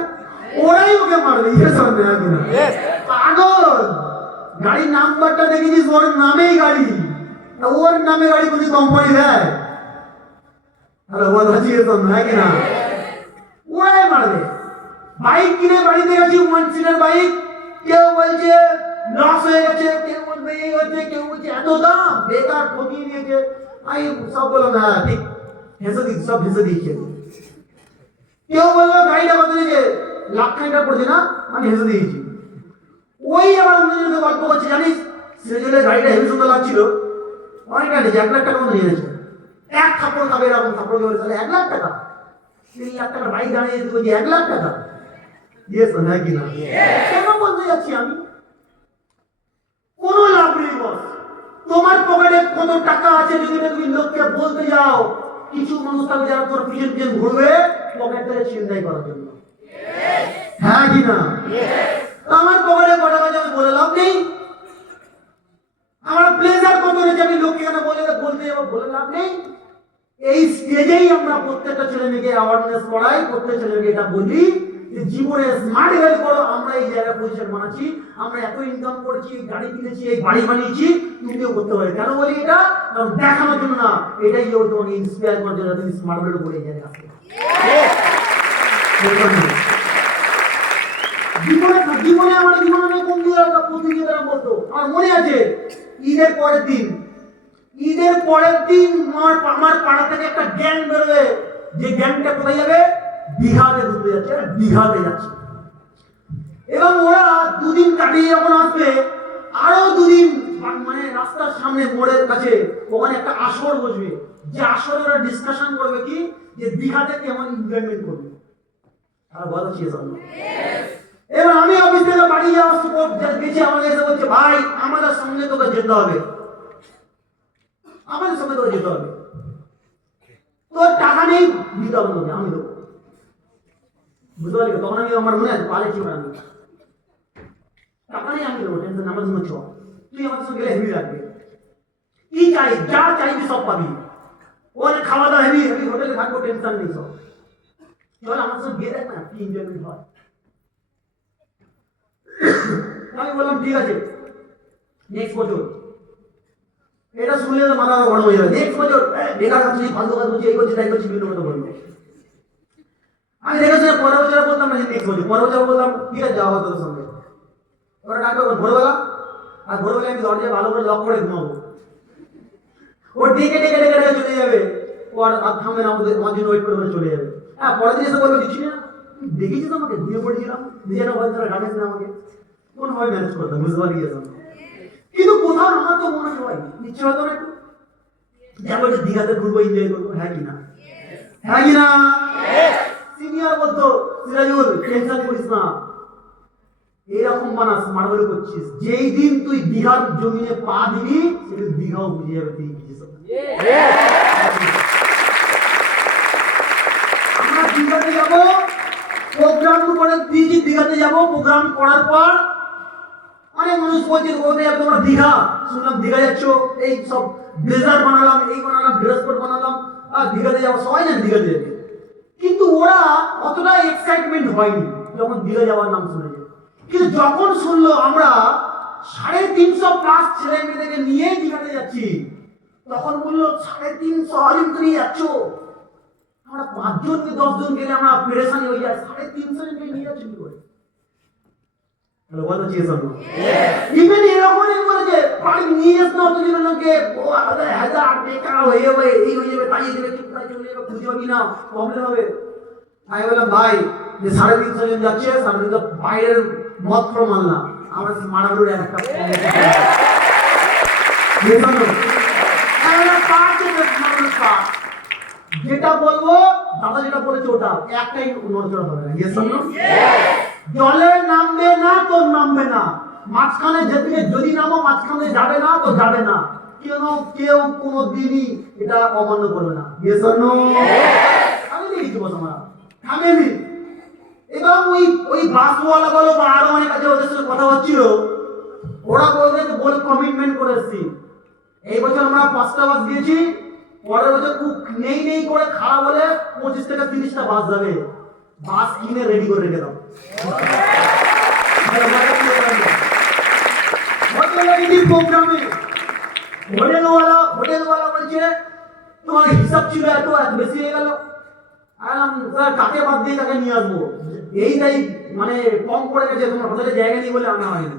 ওরাই ওকে মারবে, ইয়ে সামনে, হ্যাঁ কিনা? পাগল, গাড়ির নাম্বারটা দেখেছিস, ওর নামেই গাড়ি, ওর নামে গাড়ি কোনো কোম্পানি দেয়? আরে ও রাজিয়ে সামনে, হ্যাঁ কিনা? ওরাই মারবে। বাইক কিনে বাড়িতে গেছি, 1 সিটার বাইক, কেউ বলছে লস হয়ে গেছে, কেউ বলবে এই হচ্ছে, কেউ বলছে এত দাম, বেকার ঠকিয়ে দিয়েছে। আমি সব বললাম না ঠিক, হেসে দিই, সব হেসে দিয়েছে। কেউ বললো গাড়িটা কত নিয়েছে, লাখ খানিকটা পড়ছে না, আমি হেসে দিয়েছি। ওই আবার অন্যজনকে গল্প করছে, জানিস সিরাজুলের গাড়িটা হেভি সুন্দর লাগছিল, অনেকটা নিয়েছে, 1 লাখ টাকা মতো নিয়ে নিয়েছে। এক থাপ্পড় খাবে, এরকম থাপ্পড় খাবে, তাহলে 1 লাখ টাকা, 3 লাখ টাকার বাইক দাঁড়িয়ে যেতে বলছি 1 লাখ টাকা, ইয়েস না কিনা? কেন বলতে যাচ্ছি আমি? কোনো লাভ নেই বস। তোমার পকেটে কত টাকা আছে যদি তুমি লোককে বলতে যাও, কিছু মানুষ থাকবে যারা তোর পিছন পিছন ঘুরবে পকেট থেকে ছিনতাই করার জন্য, হ্যাঁ কিনা? আমার পকেটে কত টাকা আছে আমি বলে লাভ নেই। আমার প্লেজার কত রয়েছে আমি লোককে কেন বলতে যাবো, বলে লাভ নেই। এই স্টেজেই আমরা প্রত্যেকটা ছেলে মেয়েকে অ্যাওয়ারনেস করাই, প্রত্যেক ছেলে মেয়েকে এটা বলি যে জীবনে স্মার্ট হেল্প করো। আমরা এই জায়গায় পজিশন বানাচ্ছি, আমরা এত ইনকাম করেছি, গাড়ি কিনেছি, এই বাড়ি বানিয়েছি, তুমিও করতে পারবে। কেন বলি এটা? কারণ দেখানোর জন্য না, এটাই যে তোমাকে ইন্সপায়ার করার জন্য তুমি স্মার্ট হেল্প করে এই জায়গায় আসবে। জীবনে আমার জীবনে অনেক বন্ধুরা প্রতিযোগিতা করতো। আমার মনে আছে ঈদের পরের দিন আমার পাড়া থেকে একটা গ্যাং বেরোবে, যে গ্যাংটা কোথায় যাবে? দীঘাতে ঘুরতে যাচ্ছে, দীঘাতে যাচ্ছে। এবং ওরা 2 দিন কাটিয়ে যখন আসবে, আরো 2 দিন মানে রাস্তার সামনে মোড়ের কাছে ওখানে একটা আসর বসবে, যে আসরে ওরা ডিসকাশন করবে কি, যে দীঘাতে কেমন এনজয়মেন্ট করবে। আর বলা শেষ হলো। এবার আমি অফিস থেকে বাড়ি যাওয়ার সময় গেছি, আমাকে এসে বলছে ভাই আমাদের সঙ্গে তোকে যেতে হবে, আমাদের সঙ্গে তোকে যেতে হবে, তোর টাকা নেই, দিতে হবে তোকে, আমি দেবো। বুঝতে পারলি? তখন আমি আমার মনে আছে পালেছি, আমি টাকা নেই, আমি দেবো, টেনশন আমার জন্য চল, তুই আমাদের সঙ্গে গেলে হেভি লাগবে, কি চাই যা চাইবি সব পাবি, ওখানে খাওয়া দাওয়া হেভি, হেভি হোটেলে থাকবো, টেনশন নেই সব, চল আমার সঙ্গে গিয়ে দেখ না কি এনজয়মেন্ট হয়। আমি বললাম ঠিক আছে, নেক্সট বছর। এটা শুনলে তো মাথা গরম হয়ে যাবে, নেক্সট বছর বেকার আছি, ফালতু কাজ করছি, এই করছি তাই করছি, বিভিন্ন কথা বলবো। আমি দেখেছি পরের বছর বলতাম না, নেক্সট বছর, পরের বছর বললাম ঠিক আছে যাওয়া তোর সঙ্গে। ওরা ডাকবে ভোরবেলা, আর ভোরবেলা আমি দরজায় ভালো করে লক করে ঘুমাবো, ও ডেকে ডেকে ডেকে ডেকে চলে যাবে, ও আর থামবে না, আমাদের আমার জন্য ওয়েট করে চলে যাবে। হ্যাঁ, পরের দিন এসে বলবে দিচ্ছি না, দেখেছিস আমাকে ঘুমিয়ে পড়েছিলাম, নিজেরা হয়তো ডাকেছ না আমাকে, কোনভাবে ম্যানেজ করতাম, বুঝতে পারি গেছিলাম। কিন্তু কোথাও আমার তো মনে হয় ইচ্ছে হতো না একটু যাবো, যে দীঘাতে ঘুরবো, এনজয় করবো, হ্যাঁ কিনা? হ্যাঁ কিনা? সিনিয়র বলতো সিরাজুল টেনশন করিস না, এরকম বানা স্মার্ট হলে করছিস, যেই দিন তুই দীঘার জমিনে পা দিবি সেদিন দীঘাও বুঝে যাবে তুই বুঝিস। আমরা দীঘাতে যাবো, প্রোগ্রাম করে দিয়েছি, দীঘাতে যাবো, প্রোগ্রাম করার পর অনেক মানুষ বলছে কোথায় যাবে তোমরা? দীঘা। শুনলাম দীঘা যাচ্ছ, এই সব ব্লেজার বানালাম, এই বানালাম, ড্রেস কোড বানালাম, আর দীঘাতে যাবো, সবাই জানে দীঘাতে যাবে। কিন্তু ওরা অতটা এক্সাইটমেন্ট হয়নি যখন দীঘা যাওয়ার নাম শুনেছে। কিন্তু যখন শুনলো আমরা 350+ ছেলে মেয়েদেরকে নিয়ে দীঘাতে যাচ্ছি, তখন বললো 350 আলিম তুমি যাচ্ছ, আমরা 5 জন কি 10 জন গেলে আমরা পেরেশানি হয়ে যায়, 350 জনকে নিয়ে যাচ্ছি কি করে? কথা চেয়েছ ইভেন এরকমই বলেছে বাড়ি নিয়ে এসে অতজনকে হাজার টাকা হয়ে যাবে এই হয়ে যাবে তাই দেবে কোথায় চলে যাবে খুঁজে পাবি না প্রবলেম হবে। আমি বললাম ভাই যে 350 জন যাচ্ছে 350 বাইরের মত প্রমাণ না আমরা মারাগুলোর একটা যেটা বলবো দাদা যেটা বলেছে ওটা একটাই নড়চড়া হবে না। জলে নামবে না তো নামবে না, মাঝখানে যেদিকে যদি নামো মাঝখানে যাবে না তো যাবে না, কেউ কোনো দিনই এটা অমান্য করবে না। আমি দেখেছি বসামারা থামেনি। এবং ওই বাসওয়ালা বলো বা আরো অনেক আছে ওদের সাথে কথা হচ্ছিল, ওরা বলে কমিটমেন্ট করে এসছি এই বছর আমরা 5টা বাস দিয়েছি, পরের বছর খুব নেই করে খারাপ হলে 25 থেকে 30টা বাস যাবে, বাস কিনে রেডি করে রেখে দাও। প্রোগ্রামে হোটেলওয়ালা বলছে তোমার হিসাব ছিল এত বেশি হয়ে গেল, স্যার কাকে বাদ দিয়ে তাকে নিয়ে আসবো, এইটাই মানে কম পড়ে গেছে, তোমার হোটেলে জায়গা নেই বলে আনা হয়নি।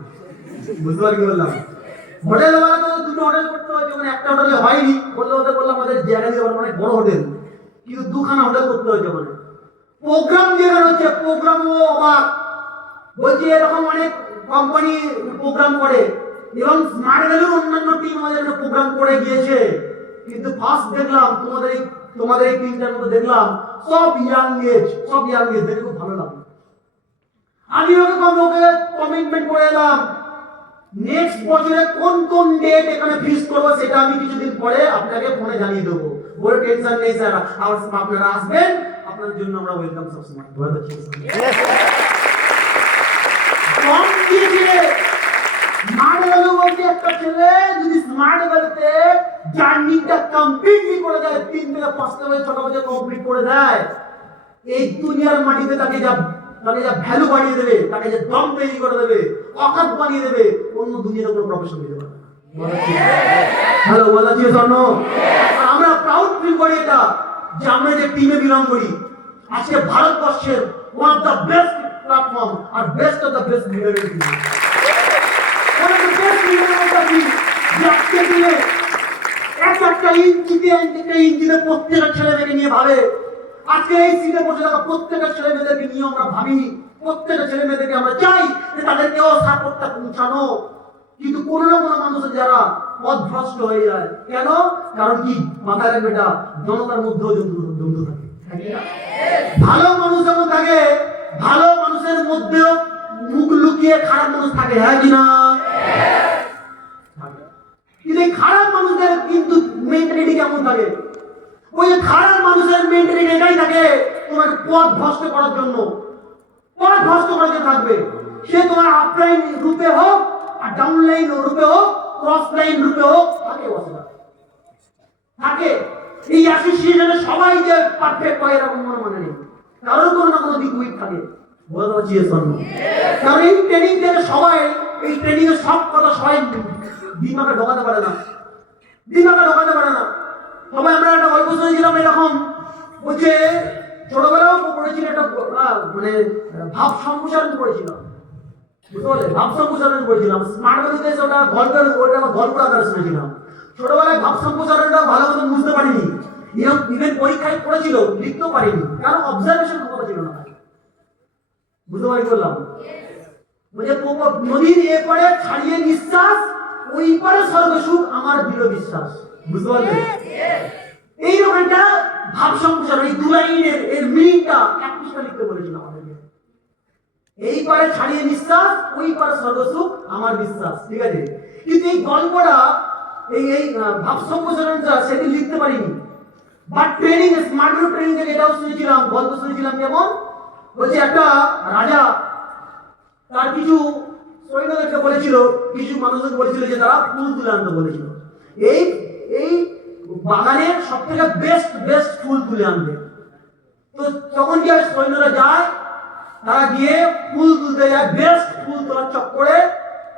বুঝতে পারি কি বললাম? হোটেলওয়ালা তো 2টো হোটেল করতে হয়েছে, মানে একটা হোটেলে হয়নি বললে ওদের বললাম আমাদের জায়গা দিয়ে মানে বড় হোটেল, কিন্তু 2খানা হোটেল করতে হয়েছে। মানে প্রোগ্রাম যেখানে হচ্ছে প্রোগ্রামও অবাক, বলছি এরকম অনেক কোম্পানি প্রোগ্রাম করে এবং স্মার্ট ভ্যালির অন্যান্য টিম আমাদের প্রোগ্রাম করে গিয়েছে, কিন্তু ফার্স্ট দেখলাম তোমাদের এই টিমটার মধ্যে দেখলাম সব ইয়াং এজ দেখে খুব ভালো লাগলো। আমি ওকে কমিটমেন্ট করে এলাম নেক্সট বছরে কোন ডেট এখানে ফিক্স করবো সেটা আমি কিছুদিন পরে আপনাকে ফোনে জানিয়ে দেবো, বলে টেনশন নেই স্যার, আপনারা আসবেন, আপনাদের জন্য আমরা ওয়েলকাম সবসময়। একটা ছেলে যদি স্মার্ট ভ্যালিতে জার্নিটা কমপ্লিটলি করে দেয়, 3 থেকে 5টা বছর 6টা বছর কমপ্লিট করে দেয়, এই দুনিয়ার মাটিতে তাকে যা ভ্যালু বাড়িয়ে দেবে, তাকে যে দম তৈরি করে দেবে, অকাত বানিয়ে দেবে, অন্য দুনিয়াতে কোনো প্রফেশন দিতে পারবে না। হ্যালো বলা ছিল স্বর্ণ, আমরা প্রাউড ফিল করি এটা যে আমরা যে টিমে বিলং করি, আজকে ভারতবর্ষের one of the best platform আর বেস্ট অফ দ্য বেস্ট লিডারের team, one of the best লিডারের টিম, যে আজকে দিনে একটা ইঞ্চিতে প্রত্যেকটা ছেলে মেয়েকে নিয়ে ভাবে, আজকে এই সিটে বসে থাকা প্রত্যেকটা ছেলে মেয়েদেরকে নিয়ে আমরা ভাবি, প্রত্যেকটা ছেলে মেয়েদেরকে আমরা চাই যে তাদেরকেও সাপোর্টটা পৌঁছানো, কিন্তু কোনো না কোনো মানুষের যারা পথভ্রষ্ট হয়ে যায়, কেন? কারণ কি মাথায় রাখবে এটা জনতার মধ্যেও দ্বন্দ্ব থাকে, ভালো মানুষ যেমন থাকে, ভালো মানুষের মধ্যেও মুখ লুকিয়ে খারাপ মানুষ থাকে, হ্যাঁ কি না? কিন্তু এই খারাপ মানুষদের কিন্তু মেন্টালিটি কেমন থাকে? ওই খারাপ মানুষের মেন্টালিটি এটাই থাকে তোমার পথ ভ্রষ্ট করার জন্য থাকবে। সে তোমার আপলাইন রূপে হোক আর ডাউনলাইন রূপে হোক, ক্রস লাইন রূপে হোক, থাকে। এই অ্যাসোসিয়েশনে সবাই যে পারফেক্ট হয় এরকম মনে নেই, কারোর কোনো না কোনো দিক উইক থাকে। বলতে পারছি কারণ এই ট্রেনিং থেকে সবাই, এই ট্রেনিং এর সব কথা সবাই দিমাগে ঢোকাতে পারে না। সবাই আমরা একটা গল্প শুনেছিলাম এরকম, বলছে ছোটবেলাও পড়েছিল একটা মানে ভাব সম্প্রসারণ করেছিলাম, বুঝতে পারলে? ভাব সম্প্রসারণ করেছিলাম স্মার্ট ভ্যালিতে, ওটা গল্প আকারে শুনেছিলাম। ছোটবেলায় ভাব সম্প্রসারণটা ভালো মতো বুঝতে পারিনি, ইভেন পরীক্ষায় পড়েছিল, লিখতেও পারিনি, কারণ অবজারভেশন ক্ষমতা ছিল না। বুঝতে পারি বললাম? বলছে নদীর এপারে ছাড়িয়ে নিঃশ্বাস, ওই পারে স্বর্গসুখ আমার দৃঢ় বিশ্বাস। বুঝতে পারলে? এইরকম একটা ভাব সম্প্রসারণ, এই 2 লাইনের এর মিনিংটা 1 পৃষ্ঠা লিখতে বলেছিল আমাদেরকে। এই পারে ছাড়িয়ে নিঃশ্বাস, ওই পারে স্বর্গসুখ আমার বিশ্বাস, ঠিক আছে? কিন্তু এই গল্পটা এই ভাব সম্প্রসারণটা সেটি লিখতে পারিনি, বাট ট্রেনিং স্মার্ট ট্রেনিং থেকে এটাও শুনেছিলাম, গল্প শুনেছিলাম। যেমন বলছে একটা রাজা তার কিছু সৈন্যদেরকে বলেছিল, কিছু মানুষদের বলেছিল যে তারা ফুল তুলে আনতে বলেছিল, এই বাগানের সব থেকে বেস্ট ফুল তুলে আনবে। তো তখন কি সৈন্যরা যায়, তারা গিয়ে ফুল তুলতে যায়, বেস্ট ফুল তোলার চক্করে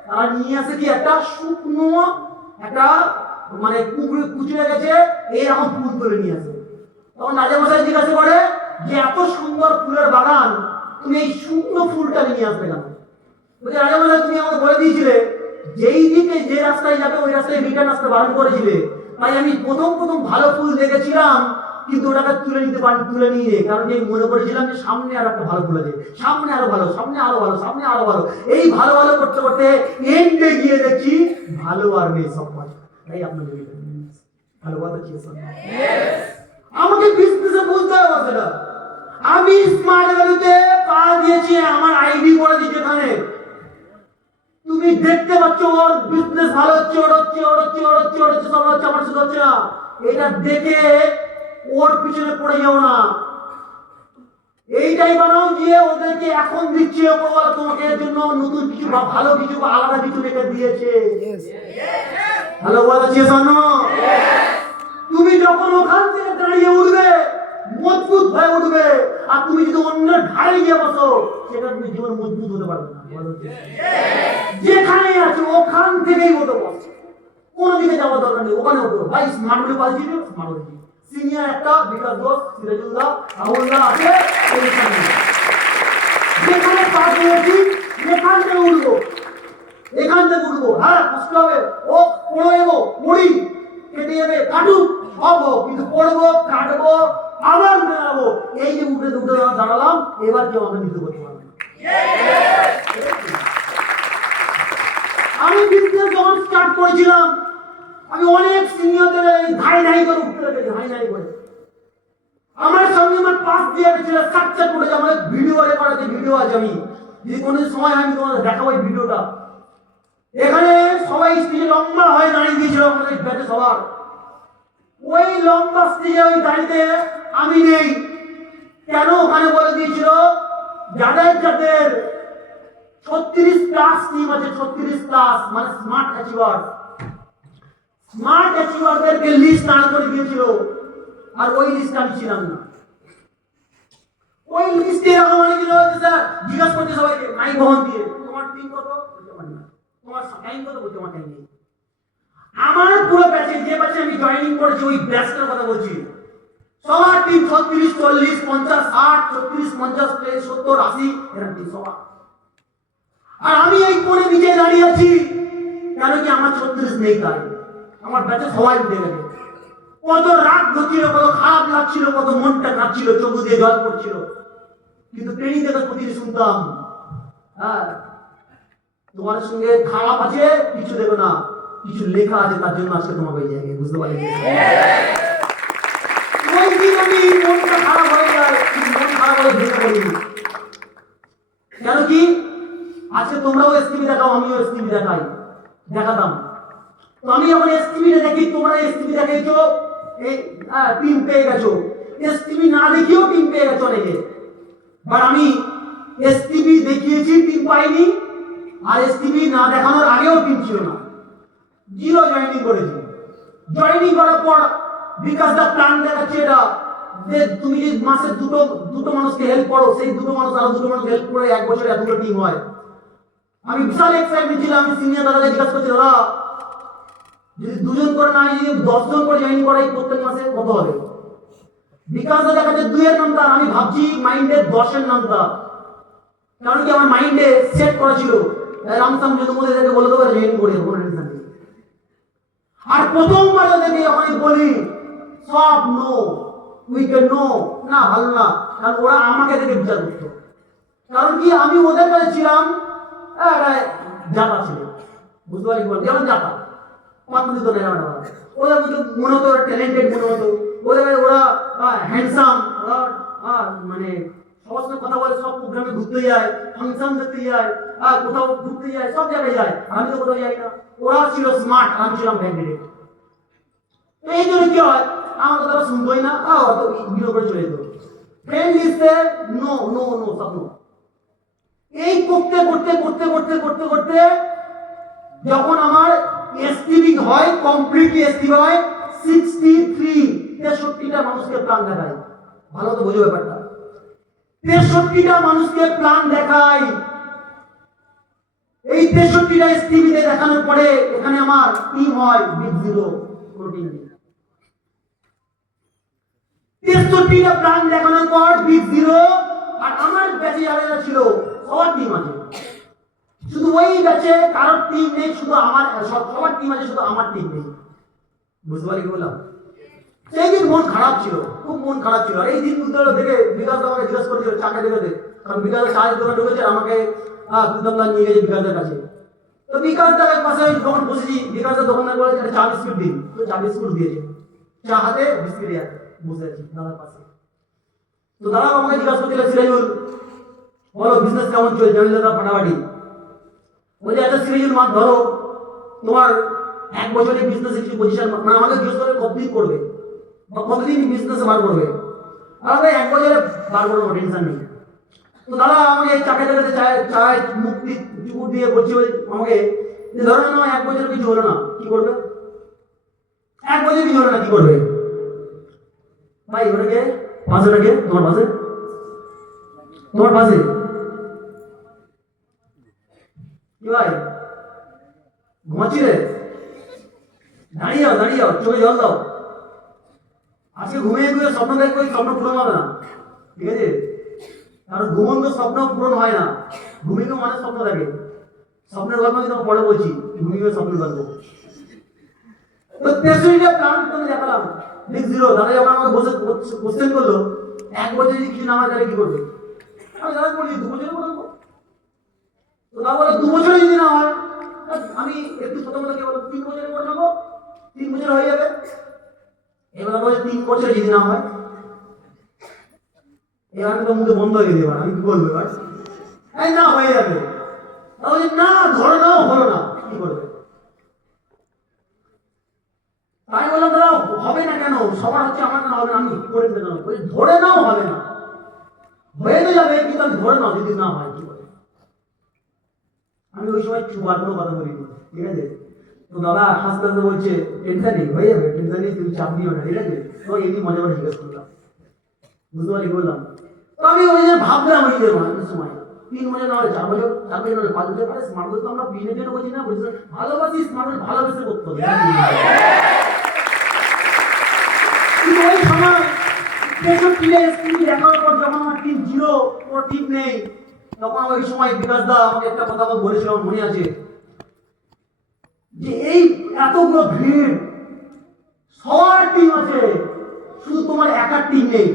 তারা নিয়ে আসে কি একটা শুকনো একটা মানে কুচড়ে গেছে এইরকম ফুল তুলে নিয়ে আসে। তখন রাজামশাই জিজ্ঞাসা করে যে এত সুন্দর ফুলের বাগান তুমি এই শুকনো ফুলটা নিয়ে আসবে কেন? বলছে রাজামশাই তুমি আমাকে বলে দিয়েছিলে যেই দিকে যে রাস্তায় যাবে ওই রাস্তায় রিটার্ন আসতে বারণ করেছিলে, তাই আমি প্রথম প্রথম ভালো ফুল দেখেছিলাম কিন্তু ওটাকে তুলে নিতে পারি, তুলে নিয়ে কারণ আমি মনে করেছিলাম যে সামনে আর একটা ভালো ফুল আছে, সামনে আরো ভালো, সামনে আরো ভালো, সামনে আরো ভালো, এই ভালো ভালো করতে করতে এন্ডে গিয়ে দেখছি ভালো আর নেই, সব ভালো। তাই আপনাদের ভালো কথা কি আমাকে বিজনেসে বুঝতে হবে সেটা। আমি স্মার্ট ভ্যালুতে পা দিয়েছি, আমার আইডি করে দিয়েছি এখানে। তুমি দেখতে পাচ্ছ ওর বিজনেস ভালো হচ্ছে, ওড়চ্ছে, সব হচ্ছে, আমার শুধু হচ্ছে না। এটা দেখে ওর পিছনে পড়ে যাও না, এইটাই বানাও যে ওদেরকে এখন দিচ্ছে ওপরওয়ালা তোমাকে এর জন্য নতুন কিছু বা ভালো কিছু বা আলাদা কিছু রেখে দিয়েছে। ভালো কথা চেয়ে শোনো, তুমি যখন ওখান থেকে দাঁড়িয়ে উঠবে মজবুত হয়ে উঠবে, আর তুমি যদি অন্যের ঘাড়ে গিয়ে বসো সেটা তুমি জীবন মজবুত হতে পারবে না। যেখানে আছো ওখান থেকেই ওঠো, কোনো দিকে যাওয়ার দরকার নেই, ওখানে ওঠো। ভাই স্মার্ট বলে পাল্টি দিও, স্মার্ট বলে সিনিয়র একটা বিকাশ দোষ সিরাজুল্লাহ আবুল্লাহ আছে, যেখানে পাস হয়েছি এখান থেকে উঠবো, এখান থেকে উঠবো। হ্যাঁ কষ্ট হবে, ও পড়ো এগো পড়ি কেটে যাবে কাটুক সব হোক, কিন্তু পড়বো কাটবো আবার বেরাবো। এই যে উঠে উঠে দাঁড়ালাম, এবার কেউ আমাকে নিতে করতে পারবে না। আমি বিজনেস যখন স্টার্ট করেছিলাম আমি অনেক সিনিয়রদের ধাই ধাই করে উঠতে লেগেছি, ধাই ধাই করে। আমার সঙ্গে আমার পাস দিয়ে গেছিল, সাকসেস করেছে, আমার ভিডিও রেকর্ড আছে, ভিডিও আছে। আমি যদি কোনো সময় আমি তোমাদের দেখাবো এই ভিডিওটা। এখানে সবাই স্টেজে লম্বা হয়ে দাঁড়িয়ে দিয়েছিল আমাদের ব্যাচে সবার। ওই লম্বা স্টেজে ওই দাঁড়িয়ে আমি নেই কেন, ওখানে বলে দিয়েছিল যাদের যাদের 36 প্লাস টিম আছে, 36 প্লাস মানে স্মার্ট অ্যাচিভার, স্মার্ট অ্যাচিভারদেরকে লিস্ট আনা করে দিয়েছিল, আর ওই লিস্ট আমি ছিলাম না। ওই লিস্টে এরকম অনেক কিছু হয়েছে স্যার, জিজ্ঞাসা করছে সবাইকে মাইক বহন দিয়ে তোমার টিম কত, বলতে পারি না, তোমার টাইম কত, বলতে আমার টাইম নেই। আমার পুরো ব্যাচে যে ব্যাচে আমি জয়েনিং করেছি ওই ব্যাচটার কথা বলছি, সবার টিম 36 40 50 60 36 50 70 80 এরকম টিম সবার। আর আমি এই কোণে নিচে দাঁড়িয়ে আছি কেন কি আমার 36 নেই, তাই আমার ব্যাচে সবাই উঠে গেছে। কত রাগ হচ্ছিল, কত খারাপ লাগছিল, কত মনটা কাঁপছিল, চোখ দিয়ে জল পড়ছিল, কিন্তু ট্রেনিং থেকে প্রতিদিন শুনতাম হ্যাঁ তোমার সঙ্গে খারাপ আছে কিছু দেবে না, কিছু লেখা আছে তার জন্য আজকে তোমাকে এই জায়গায়, বুঝতে পারলে? ওই দিন আমি মনটা খারাপ হয়ে যায়, মন খারাপ হয়ে ভেঙে পড়ি। কেন কি আজকে তোমরাও এসটিভি দেখাও, আমিও এসটিভি দেখাতাম। তো আমি যখন এসটিভি দেখি, তোমরা এসটিভি দেখাইছো, এই টিম পেয়ে গেছো, এসটিভি না দেখিও টিম পেয়ে গেছো অনেকে। বাট আমি এসটিভি দেখিয়েছি, টিম পাইনি, আর এসটিভি না দেখানোর আগেও টিম ছিল না, জিরো জয়েনিং করেছি। জয়েনিং করার পর বিকাশ দা প্ল্যান দেখাচ্ছে এটা যে তুমি যদি মাসে দুটো মানুষকে হেল্প করো, সেই দুটো মানুষ আরো দুটো মানুষ হেল্প করে এক বছরে এতগুলো টিম হয়। আমি বিশাল এক্সাইটমেন্ট ছিলাম। আমি সিনিয়র দাদাকে জিজ্ঞাসা করছি, দাদা যদি 2 জন করে না, যদি 10 জন করে জয়েনিং করাই প্রত্যেক মাসে কত হবে? বিকাশ দা দেখাচ্ছে 2 এর নামটা, আমি ভাবছি মাইন্ডে 10 এর নামটা, কারণ কি আমার মাইন্ডে সেট করা ছিল রামসাম যদি মধ্যে এদেরকে বলে দেবো জয়েনিং করে কোনো টেনশন নেই। আর প্রথমবার ওদেরকে আমি বলি সব নো, উইকেট নো, না ভালো না, কারণ ওরা আমাকে দেখে বিচার করতো। কারণ কি আমি ওদের কাছে ছিলাম জাতা ছিল, বুঝতে পারি যেমন জাতা পাত্র দিত না, ওদের মনে হতো ওরা ট্যালেন্টেড, মনে হতো ওরা হ্যান্ডসাম, মানে সবার সঙ্গে কথা বলে, সব প্রোগ্রামে ঘুরতে যায়, ফাংশন দেখতে যায়, কোথাও ঘুরতে যায়, সব জায়গায় যায়, আমি তো কোথাও যাই না। ওরা ছিল স্মার্ট, আমি ছিলাম ভ্যান্ডিডেট। তো এই জন্য কি হয়, আমার কথা শুনতোই না, হয়তো ভিডিও করে চলে যেত। ফ্রেন্ড লিস্টে নো নো নো সব নো। এই করতে করতে করতে করতে করতে করতে যখন আমার এসটিভি হয়, কমপ্লিটলি এসটিভি হয়, 63টা মানুষকে প্ল্যান দেখায়। ভালো তো বোঝো ব্যাপারটা, 63টা মানুষকে প্ল্যান দেখাই। এই 63টা এসটিভিতে দেখানোর পরে এখানে আমার টিম হয় বিগ জিরো, কোনো টিম নেই। 63টা প্ল্যান দেখানোর পর বিগ জিরো, আর আমার ব্যাচে যারা ছিল সবার টিম আছে, শুধু ওই ব্যাচে কারোর টিম নেই, শুধু আমার সবার টিম আছে, শুধু আমার টিম নেই। বুঝতে পারি কি বললাম? সেই দিন মন খারাপ ছিল, খুব মন খারাপ ছিল। আর এই দিন বুঝতে হলো দেখে বিকাশ আমাকে জিজ্ঞেস করেছিল চাকে দেখে, কারণ বিকাশের চায়ের দোকানে ঢুকেছে, আমাকে প্রীতমদা নিয়ে গেছে বিকাশের কাছে। তো বিকাশ দাদার পাশে আমি যখন বসেছি, বিকাশের দোকানে বলেছে চা বিস্কুট দিন, তো চা বিস্কুট দিয়েছে, চা হাতে বিস্কুট দিয়ে বসে আছি দাদার পাশে। তো দাদা আমাকে জিজ্ঞাসা করছিল, সিরাজুল বলো বিজনেস কেমন চলছে? আমি দাদা ফাটাফাটি। বলছে আচ্ছা সিরাজুল মাঠ ধরো, তোমার 1 বছরের বিজনেসে কিছু পজিশন, মানে আমাকে জিজ্ঞেস করে কতদিন করবে বা কতদিন বিজনেসে বার করবে। আর আমি 1 বছরে বার করবো, টেনশন নেই। তো দাদা আমাকে চাকে দেখে চায় মুক্তি চুকুর দিয়ে বলছে আমাকে, যে ধরো না 1 বছর কিছু হলো না, কি করবে? 1 বছর কিছু হলো না, কি করবে? ভাই ওটাকে পাশেটাকে তোমার পাশে, তোমার পাশে কি ভাই ঘুমাচ্ছি রে? দাঁড়িয়ে যাও, দাঁড়িয়ে যাও, চোখে জল দাও। আজকে ঘুমিয়ে ঘুমিয়ে স্বপ্ন দেখবে, স্বপ্ন পূরণ হবে না, ঠিক আছে? কারণ ঘুমন্ত স্বপ্ন পূরণ হয় না, ঘুমিয়ে মানে স্বপ্ন থাকে। স্বপ্নের গল্প আমি তোমাকে পরে বলছি, ঘুমিয়ে স্বপ্নের গল্প। তো 63টা প্ল্যান তুমি দেখালাম, লিখ 0। দাদা যখন আমাকে বসে কোশ্চেন করলো 1 বছর যদি কিছু না হয় তাহলে কি করবে, আমি দাদা বলি 2 বছর করবো। তো দাদা বলে 2 বছর যদি না হয়, আমি একটু প্রথমত কি বলবো 3 বছরে করে নেবো, 3 বছর হয়ে যাবে। এবার দাদা বলে 3 বছর যদি না হয়, এবার আমি তো মুখে বন্ধ হয়ে গেছে, এবার আমি কি বলবো? এবার এই না হয়ে যাবে, তাহলে না ধরে নাও হলো না, কি করবে? তাই বললাম দাদা হবে না কেন, সবার হচ্ছে, আমার কেন হবে না, আমি কি করে কেন? ধরে নাও হবে না, হয়ে তো যাবে, কিন্তু আমি ধরে নাও যদি না হয় কি করে? আমি ওই সময় চুপার কোনো কথা বলিনি, ঠিক আছে? তো দাদা হাসতে হাসতে বলছে টেনশন নেই, হয়ে যাবে, টেনশন নেই, তুমি চাপ দিও না, ঠিক আছে? তো এমনি মজা করে জিজ্ঞেস করলাম, বুঝতে পারি বললাম। তো আমি ওই যে ভাবলাম ওই যে সময় 3 বছর না হয় 4 বছর, 4 বছর না 5 বছর, আরে স্মার্ট তো আমরা বিনের জন্য বলছি না, বলছি ভালোবাসি, স্মার্ট ভালোবেসে করতে হবে। কিন্তু ওই সময় 63 স্কুল দেখার পর যখন আমার টিম 0, কোনো টিম নেই, তখন ওই সময় বিকাশ দা আমাকে একটা কথা বলেছিল, মনে আছে, যে এই এতগুলো ভিড়, সবার টিম আছে, শুধু তোমার একার টিম নেই।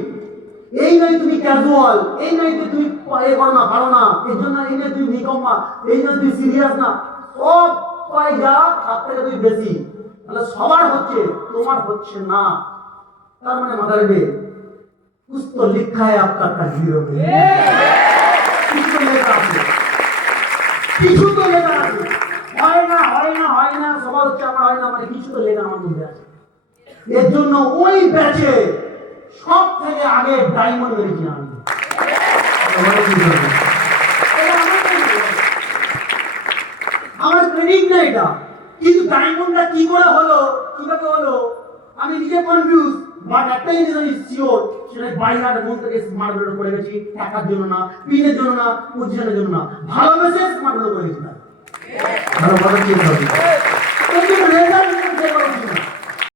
এই নয় তুমি ক্যাজুয়াল, এই নয় যে তুমি এ করো না, পারো না, এর জন্য এই নয় তুমি নিকম্মা, এই নয় তুমি সিরিয়াস না, সব পাই যা তার থেকে তুমি বেশি, তাহলে সবার হচ্ছে, তোমার হচ্ছে না। তার মানে মাথা রেখে कुछ तो लिखा है आपका तकदीरों में, कुछ तो লেখা আছে, কিছু তো লেখা আছে। হয় না হয় না হয় না, সবার হচ্ছে আমার হয় না, মানে কিছু তো লেখা আমার মধ্যে আছে। এর জন্য ওই ব্যাচে সব থেকে আগে ডায়মন্ড মেরেছি আমি। আমার ক্রেডিট না এটা, কিন্তু ডায়মন্ডটা কি করে হলো, কিভাবে হলো, আমি নিজে কনফিউজ। বাট একটা জিনিস আমি শিওর, সেটা বাইরে মন থেকে স্মার্ট রোড করে গেছি, টাকার জন্য না, পিনের জন্য না, পজিশনের জন্য না, ভালোবেসে স্মার্ট রোড করে গেছি না। ভালো ভালো চিন্তা হবে। রেজাল্ট